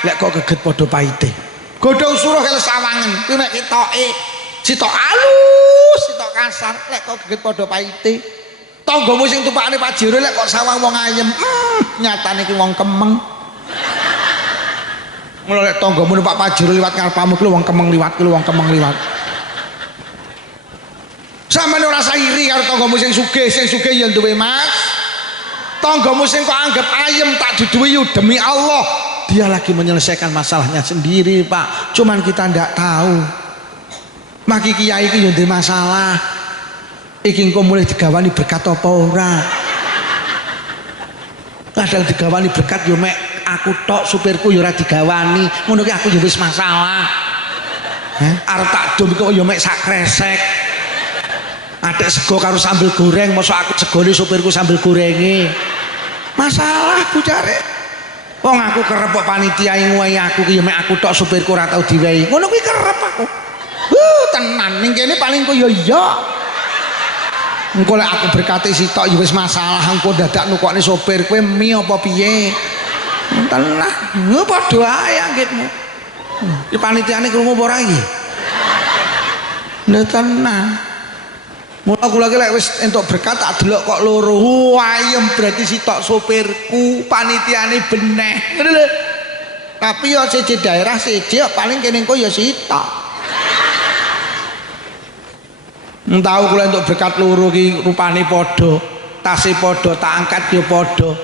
Lek kok geget padha paite. Godhong suruh kaya sawangen kuwi mek ketoke sitok alus sitok kasar lek kok geget padha paite. Tanggamu sing tumpakane Pak Jero lek kok sawang wong ayem. Nyatane ki wong kemeng. Mula lek tanggamu numpak Pak Jero liwat ngarepamu ki wong kemeng liwat ki wong kemeng liwat. Sampeyan ora usah iri karo tanggamu sing sugih ya duwe Mas. Tanggamu sing kok anggap ayem tak duduhi demi Allah, dia lagi menyelesaikan masalahnya sendiri, Pak. Cuman kita ndak tahu. Maki kiai iki yo ndek masalah. Iki engko mulai digawani berkat apa ora? Kadang digawani berkat yo mek aku tok, supirku yo ora digawani. Ngono ki aku yo wis masalah. Arep tak dom kok yo mek sak kresek. Adek sego karo sambel goreng, mosok aku segone supirku sambel gorenge. Masalah Bu cari. Wong aku kerep kok panitia ngowahi aku ki yo mek aku tok, supirku ora tau diwehi. Ngono kuwi kerep aku. Tenan ning kene paling ku yo iya. Engko lek aku berkati sitok ya wis masalah, engko dadak nukokne sopir kowe mi apa piye. Tenan. Lho padha ae anggitmu. Iki panitiane krungu apa ora iki? Lha tenan. Mula kula iki lek wis entuk berkat tak delok kok loro. Ayem berarti sitok sopirku, panitiane beneh. Ngono lho. Tapi ya siji daerah siji paling kene engko ya sitok. Entau kula entuk berkat loro ki rupane padha, tase padha, tak angkat ya padha.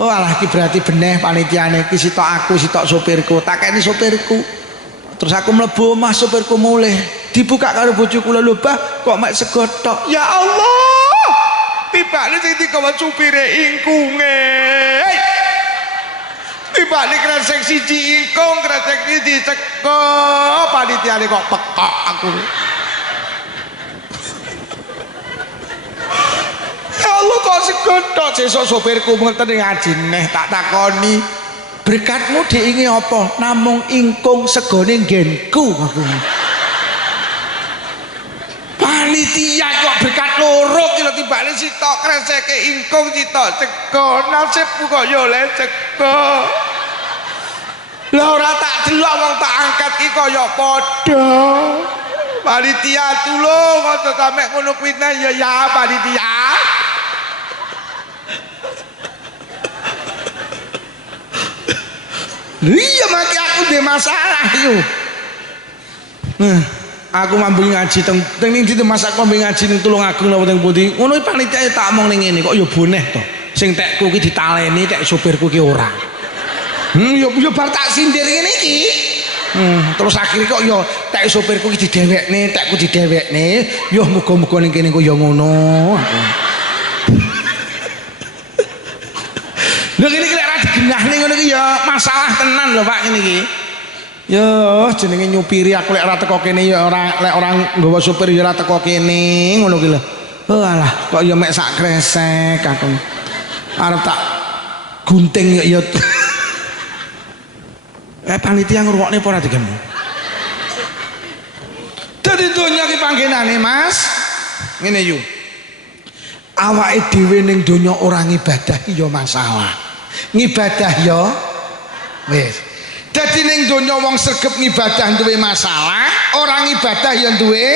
Oh alah iki berarti beneh panitiane iki sitok aku, sitok sopirku. Tak kene sopirku. Terus aku mlebu omah sopirku mulih. Dibuka karo bojo kula lho, Bah, kok mek sego tok. Ya Allah. Tibane sing digawa supire ingkunge. Tibane kresek siji ingkung, kresek siji sego. Panitiane kok pekok aku. Ya Allah kok segodhok sesuk sopirku ngeten ngaji neh tak takoni berkatmu diingi apa namung ingkung segone nggenku aku panitia kok berkat loro ki lho tibane sitok kreseke ingkung sitok sego nasibku kok ya oleh sego lha ora tak delok wong tak angkat ki kaya padha panitia tulung aja sampe ngono kuwi ya panitia. Iya maki aku de masalah yo. Aku mampu ngaji teng ning ndi Mas aku mampu ngaji ning Tulungagung napa teng pundi. Ngono panitia tak omong ning ngene kok yo boneh to. Sing tekku ki ditaleni, tek supirku ki ora. Yo bar tak sindir ngene iki. Terus akhirnya kok yo tek supirku ki didewekne, tekku didewekne. Yo muga-muga ning kene kok yo ngono. Lho kene iki lek ra digenahne ngono iki ya masalah tenan lho Pak ngene iki. Ya jenenge nyupiri aku lek ora teko kene ya ora lek orang nggawa supir ya ora teko kene ngono ki lho. Oh alah kok ya mek sak kresek aku. Arep tak gunting ya. Panitia ngrungokne apa ora digemu? Dadi donya ki panggenane Mas. Ngene yo. Awake dhewe ning donya ora ngibadah ya masalah. Ngibadah ya wis. Dadi ning donya wong sregep ngibadah duwe masalah, orang ibadah ya duwe.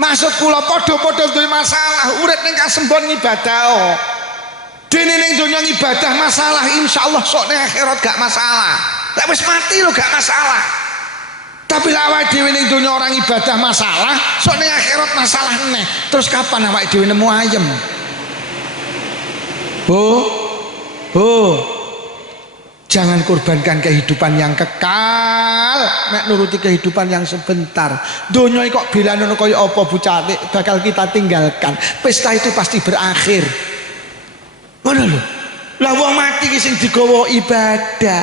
Maksud kula padha-padha duwe masalah, urip ning kasembon ngibadah. Dene ning donya ngibadah masalah, insyaallah sok ning akhirat gak masalah. Lek wis mati lho gak masalah. Tapi lek awake dhewe ning donya orang ibadah masalah, sok ning akhirat masalah neh. Terus kapan awake dhewe nemu ayem? Jangan korbankan kehidupan yang kekal nek nuruti kehidupan yang sebentar. Donya kok bilanono kaya apa bocah bakal kita tinggalkan. Pesta itu pasti berakhir. Ngono lho. Lah wong mati ki sing digawa ibadah.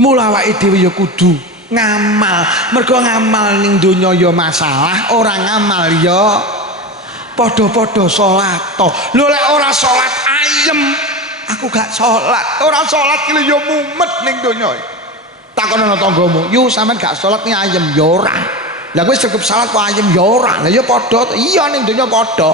Mula awake dhewe ya kudu ngamal. Mergo ngamal ning donya ya masalah, ora ngamal ya padha-padha salat to. Lho lek ora salat ayem aku gak sholat. Ora sholat ki yo mumet ning donya. Takono tanggamu, "Yu sampean gak sholat ning ayem yo ora." Lah kowe cukup salat kok ayem ya ora. Lah ya padha, iya ning donya padha.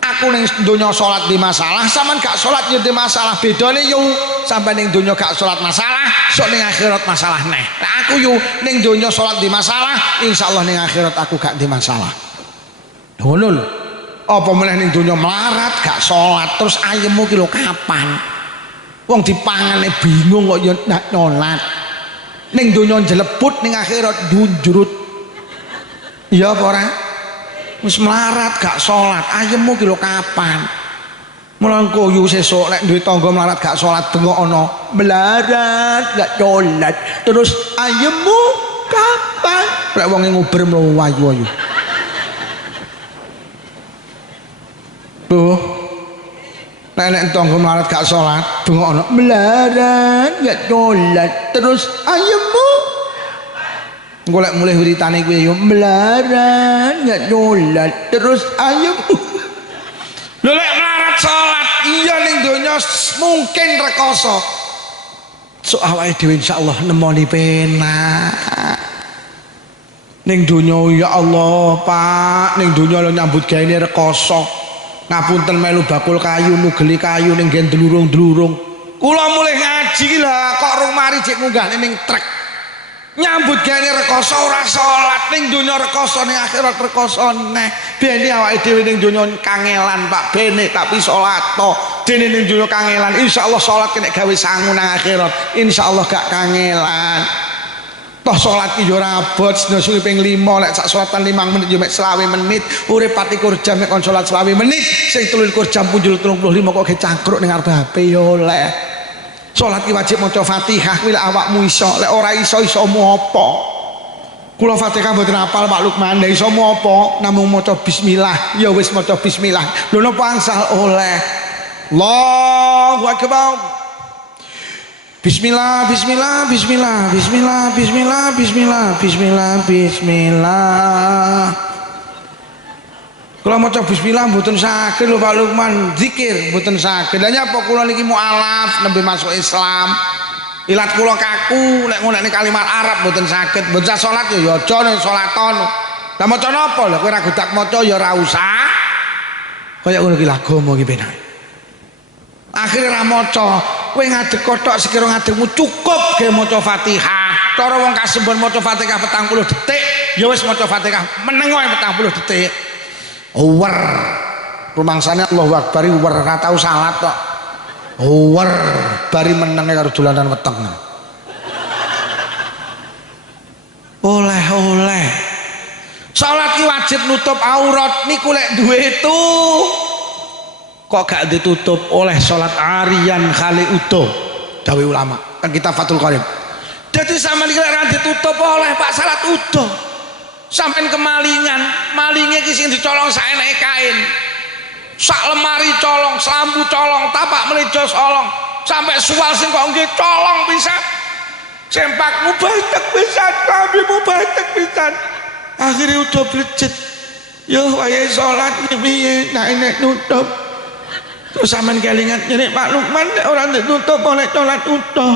Aku ning donya salat di masalah, sampean gak salat ya di masalah. Bedane yo sampean ning donya gak salat masalah, sok ning akhirat masalah neh. Lah aku yo ning donya salat di masalah, insyaallah ning akhirat aku gak di masalah. Ngono lho. Apa meneh ning donya melarat gak salat terus ayemmu ki lho kapan? Wong dipangane bingung kok ya ndak nyolat. Ning donya jelebut ning akhirat dunjurut. Iya apa ora? Wis melarat gak salat, ayemmu ki lho kapan? Mula engko yu sesuk nek duwe tangga melarat gak salat bengok ana melarat gak salat. Terus ayemmu kapan? Lek wong nguber mlayu ayu. Tuh. Nek tangga melarat gak salat bengok ana melarat gak salat. Terus ayemmu golek mulai wiritane kuwi yo melarat gak nyolat terus ayo lho lek melarat salat iya ning donya mungkin rekoso sok awake dhewe insyaallah nemoni penak ning donya ya Allah Pak ning donya lho nyambut gaene rekoso ngapunten melu bakul kayu nugeli kayu ning nggen dlurung-dlurung kula mulai ngaji lah kok rung mari cek munggah ning trek nyambut gawe rekoso ora salat ning donya rekoso ning akhirat rekoso neh bene awake dhewe ning donya kangelan Pak bene tapi salat to dene ning donya kangelan insyaallah salat nek gawe sangu nang akhirat insyaallah gak kangelan toh salat ki yo ora abot dina suwi ping 5 lek sak salatan 5 menit yo mek 20 menit urip 24 jam nek kon salat 20 menit sing 23 jam punjul 35 kok ge cangkruk ning arep HP yo oleh salat ki wajib maca Fatihah kuwi lek awakmu iso lek ora iso isomu apa kula Fatihah mboten hafal Pak Lukman lha isomu apa namung maca bismillah ya wis maca bismillah lho napa angsal oleh Allahu akbar bismillah bismillah bismillah bismillah bismillah bismillah bismillah bismillah kalau maca bismillah mboten saged lho Pak Lukman zikir mboten saged lha nyapa kula niki mualaf nembe masuk Islam ilat kula kaku nek ngonekne kalimat Arab mboten saged mboten salat ya aja nek salaton lah maca napa lho kowe ora godak maca ya ora usah kaya ngono ki agama ki penak akhire ra maca kowe ngadeg kothok sekira ngadegmu cukup ge maca Fatihah cara wong kasembon maca Fatihah 40 detik ya wis maca Fatihah meneng wae 40 detik uwer rumangsane Allahu Akbar uwer ora tau salat kok uwer bari menenge karo dolanan weteng oleh salat ki wajib nutup aurat niku lek duwe itu kok gak ditutup oleh salat arian khali utuh dawe ulama kan kita Fathul Qarib jadi sama iki lek ora ditutup oleh Pak salat utuh sampai kemalingan malingnya ki sing dicolong saeneke kain sak lemari colong selambu colong tapak melejo colong sampai sual sing kok nggih colong pisan sempakmu batek pisan klambimu batek pisan akhirnya udah blecet yo wayahe salat piye nek nutup terus sampean kelingan nek Pak Lukman ora ditutup oleh salat utuh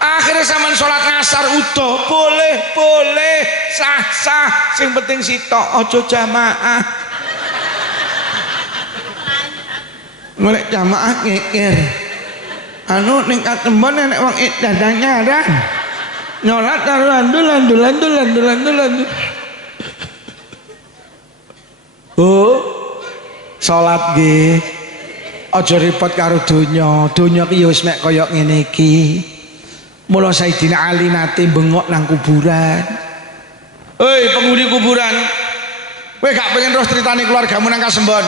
akhirnya sampean sholat ngasar utuh boleh sah sing penting sitok aja jamaah mulai jamaah ngikir anu ning katembon nek wong dadanya ada nyolat karo landul oh sholat nggih aja repot karo donya ki wis mek kaya ngene iki mula Sayyidina Ali nate bengok nang kuburan. Hei penghuni kuburan, kowe gak pengen terus ceritani keluargamu nang Kasembon?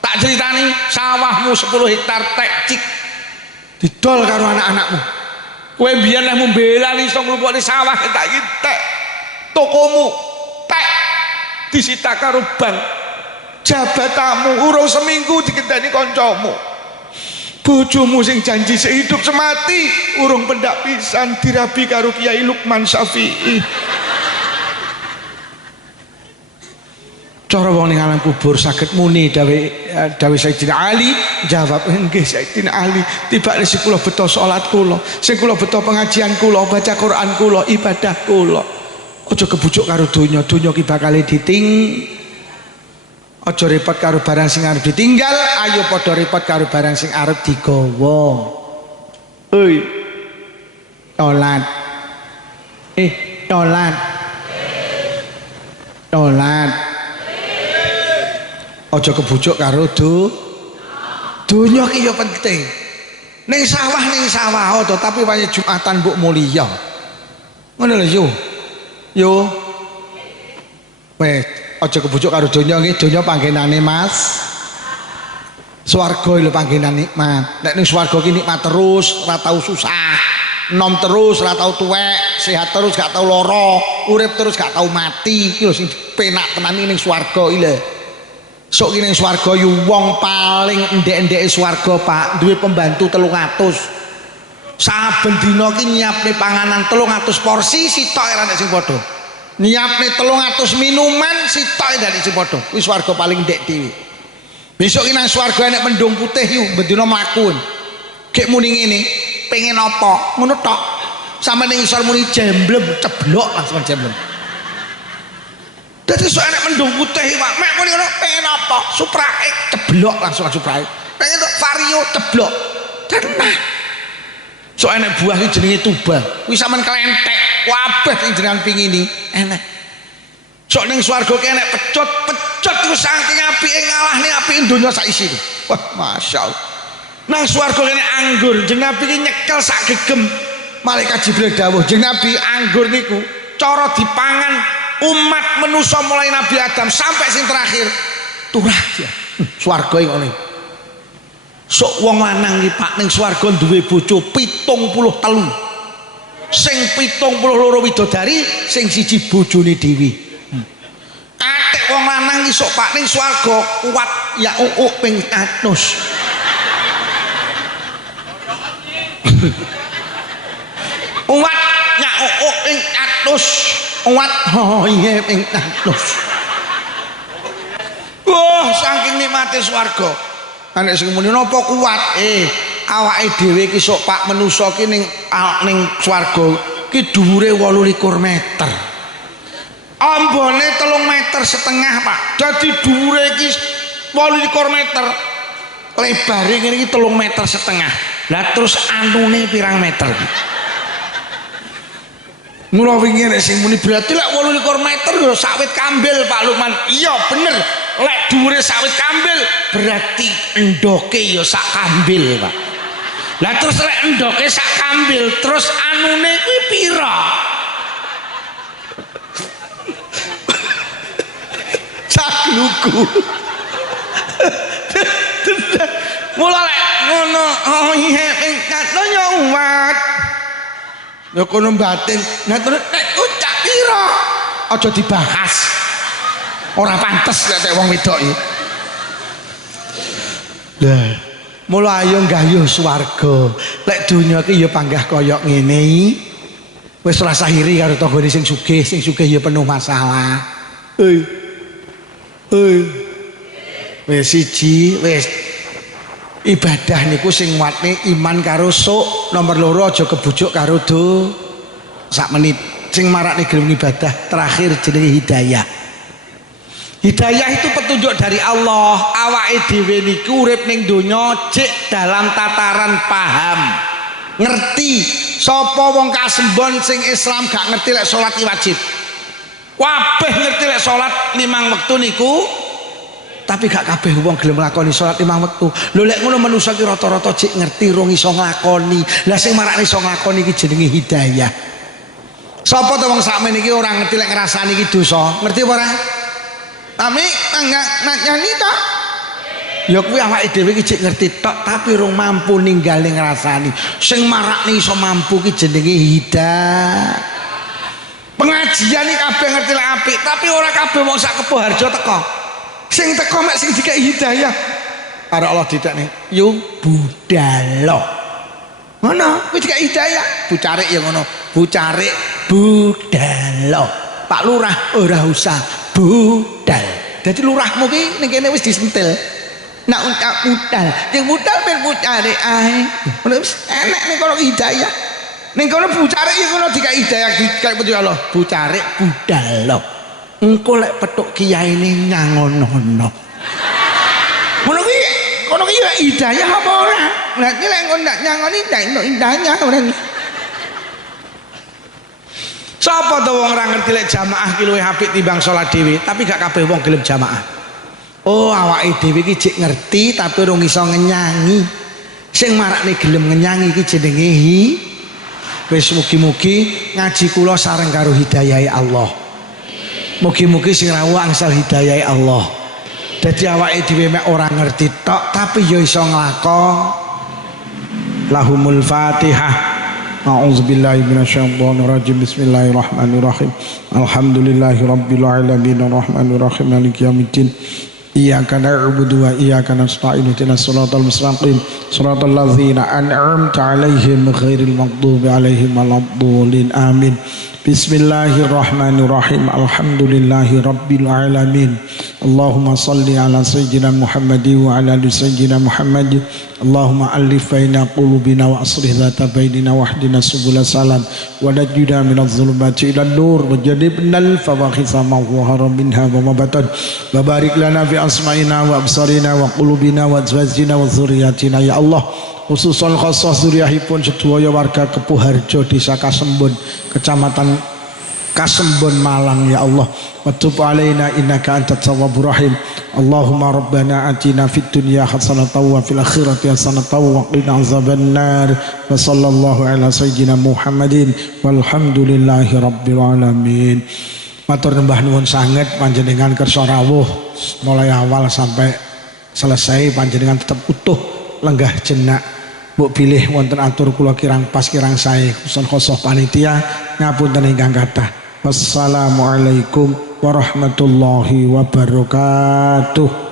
Tak ceritani sawahmu 10 hektar tek cik didol karo anak-anakmu. Kowe biyen leh membela iso nglumpukne sawah tak iki tek. Tokomu tek disita karo bank. Jabatamu urung seminggu digendani kancamu. Bojomu sing janji sehidup semati urung pendak pisan dirabi karo Kiai Lukman Syafi'i cara wong ning alam kubur saged muni dawe Sayyidina Ali jawab nggih Sayyidina Ali tibane sing kula beto salat kula sing kula beto pengajian kula baca Quran kula ibadah kula aja kebujuk karo donya ki bakal aja repot karo barang sing arep ditinggal ayo padha repot karo barang sing arep digawa oi tolat tolat aja kebujuk karo donya ki ya penting ning sawah to tapi wae Jumatan mbok mulya ngono lho yo wes aja kebujuk karo donya nggih donya panggenane Mas swarga lho panggenan nikmat nek ning swarga ki nikmat terus ora tau susah nom terus ora tau tuwek sehat terus gak tau lara urip terus gak tau mati iki lho sing penak tenan ning swarga iki lho sok ki ning swarga yu wong paling endek-endeke swarga Pak duwe pembantu 300 saben dina ki nyiapne panganan 300 porsi sitok ora nek sing padha nyiapne 300 minuman sitok ora nek sing padha kuwi swarga paling ndek dhewe besok ki nang swarga enek mendung putih yu bendina mlaku gek muni ngene pengen apa ngono tok sampe ning isor muni jemblem ceblok langsung jemblem dadi sok enek mendung putih Pak mek muni ngono pengen apa supraik ceblok langsung supraik pengen tok vario ceblok tenang sok enek buah iki jenenge tuba kuwi sampean kelentek kabeh sing jenengan pingini enek sok ning swarga ki enek pecut iku saking apike ngalahne apike donya sak isine wah masyaallah nang swarga kene anggur jeneng Nabi ki nyekel sak gegem malaikat Jibril dawuh jeneng Nabi anggur niku cara dipangan umat manusa mulai Nabi Adam sampai sing terakhir turah ya swarga iki ngene sok wong lanang iki Pak ning swarga duwe bojo 73 sing 72 widodari sing siji bojone dhewe atik wong lanang iki sok Pak ning swarga kuat ya ping 100 umat nyak ping 100 umat oh iya ping 100 wah saking nikmate swarga anek sing muni napa kuat awake dhewe ki sok Pak manusa ki ning swarga ki dhuwure 28 meter ambone 3,5 meter Pak dadi dhuwure ki 28 meter lebare ngene iki 3,5 meter lah terus anune pirang meter mula wingi nek sing muni berarti lek 28 meter lho sawit kambil Pak Lukman iya bener lek dhuwure sawit kambil berarti endoke ya sak kambil Pak lah terus lek endoke sak kambil terus anune kuwi pira sak lugu mula lek ngono oh iya ingkatno nyuwat ya kono batin nah terus nek ucap pira aja dibahas ora pantes lek wong wedok iki lah mula ayo nggayuh swarga lek donya ki ya panggah kaya ngene wis ora sahiri karo tanggane sing sugih ya penuh masalah wis siji wis ibadah niku sing nguatne iman karo sok nomor loro aja kebujuk karo sak menit sing marakne gelem ibadah terakhir jenenge hidayah itu petunjuk dari Allah awake dhewe niku urip ning donya jek dalam tataran paham ngerti sapa wong kasembon sing Islam gak ngerti lek salat wajib kabeh ngerti lek salat 5 wektu niku tapi gak kabeh wong gelem nglakoni salat 5 wektu lho lek ngono manusa ki rata-rata cek ngerti rong iso nglakoni lah sing marakne iso nglakoni iki jenenge hidayah sapa to wong sakmene iki ora ngerti lek ngrasani iki dosa ngerti apa ora tapi enggak nyanyi tok ya kuwi awake dhewe iki cek ngerti tok tapi rong mampu ninggal ngrasani sing marakne iso mampu ki jenenge hidayah pengajian iki kabeh ngerti lek apik tapi ora kabeh wong sak Kebo Harjo teko sing teko mek sing dikai hidayah karo Allah didakne yo budalo ngono kuwi dikai hidayah bucarik ya ngono bucarik budalo Pak Lurah ora usah budal Dadi lurahmu ki ning kene wis disentil. Nak uncap budal, sing budal ben bucare ae. Wis enek ning kono hidayah. Ning kono bucare ya kono dikai hidayah dikai Gusti Allah. Bucare budal lho. Engko lek petuk kiyaine nyangonono. Ngono ki kono ki ya hidayah apa ora? Berarti lek engko ndak nyangoni ndak entuk hidayah ora. Sapa to wong ora ngerti lek jamaah ki luwih apik timbang salat dhewe, tapi gak kabeh wong gelem jamaah. Oh, awake dhewe ki jek ngerti tapi ora iso ngenyangi. Sing marakne gelem ngenyangi ki jenenge wis mugi-mugi ngaji kula sareng karo hidayahe Allah. Mugi-mugi sing rawuh angsal hidayahe Allah. Dadi awake dhewe mek ora ngerti tok tapi ya iso nglakon. Lahumul Fatihah. A'udzubillahi minasyaitonirrajim. Bismillahirrahmanirrahim. Alhamdulillahirabbil alamin arrahmanirrahim maliki yaumiddin. Iyyaka na'budu wa iyyaka nasta'in ihdinas siratal mustaqim siratal ladzina an'amta 'alaihim ghairil maghdubi 'alaihim waladdallin. Amin. Bismillahirrahmanirrahim. Alhamdulillahi rabbil alamin. Allahumma salli ala sayyidina Muhammadin wa ala ali sayyidina Muhammadin. Allahumma alif baina qulubina wa aslih dhata bainina wahdina subula salam wa najjina minadh dhulumati ila nur wa jannibnal fawahisha ma zahara minha wa ma batan wa barik lana fi asma'ina wa absarina wa qulubina wa azwajina wa dzurriyyatina ya Allah. Khususon khosoh zuriyahipun sedaya warga Kepuharjo Desa Kasembon Kecamatan Kasembon Malang ya Allah. Wa tub alaina innaka antat tawwabur rahim. Allahumma rabbana atina fid dunya hasanatan wa fil akhirati hasanatan wa qina azabannar. Wa sallallahu ala sayyidina Muhammadin walhamdulillahi rabbil alamin. Matur nembah nuwun sanget panjenengan kersa rawuh mulai awal sampai selesai panjenengan tetap utuh lenggah jenak. Mbok pilih wonten atur kula kirang pas kirang sae kusun khosoh panitia ngapunten ingkang kathah. Wassalamualaikum warahmatullahi wabarakatuh.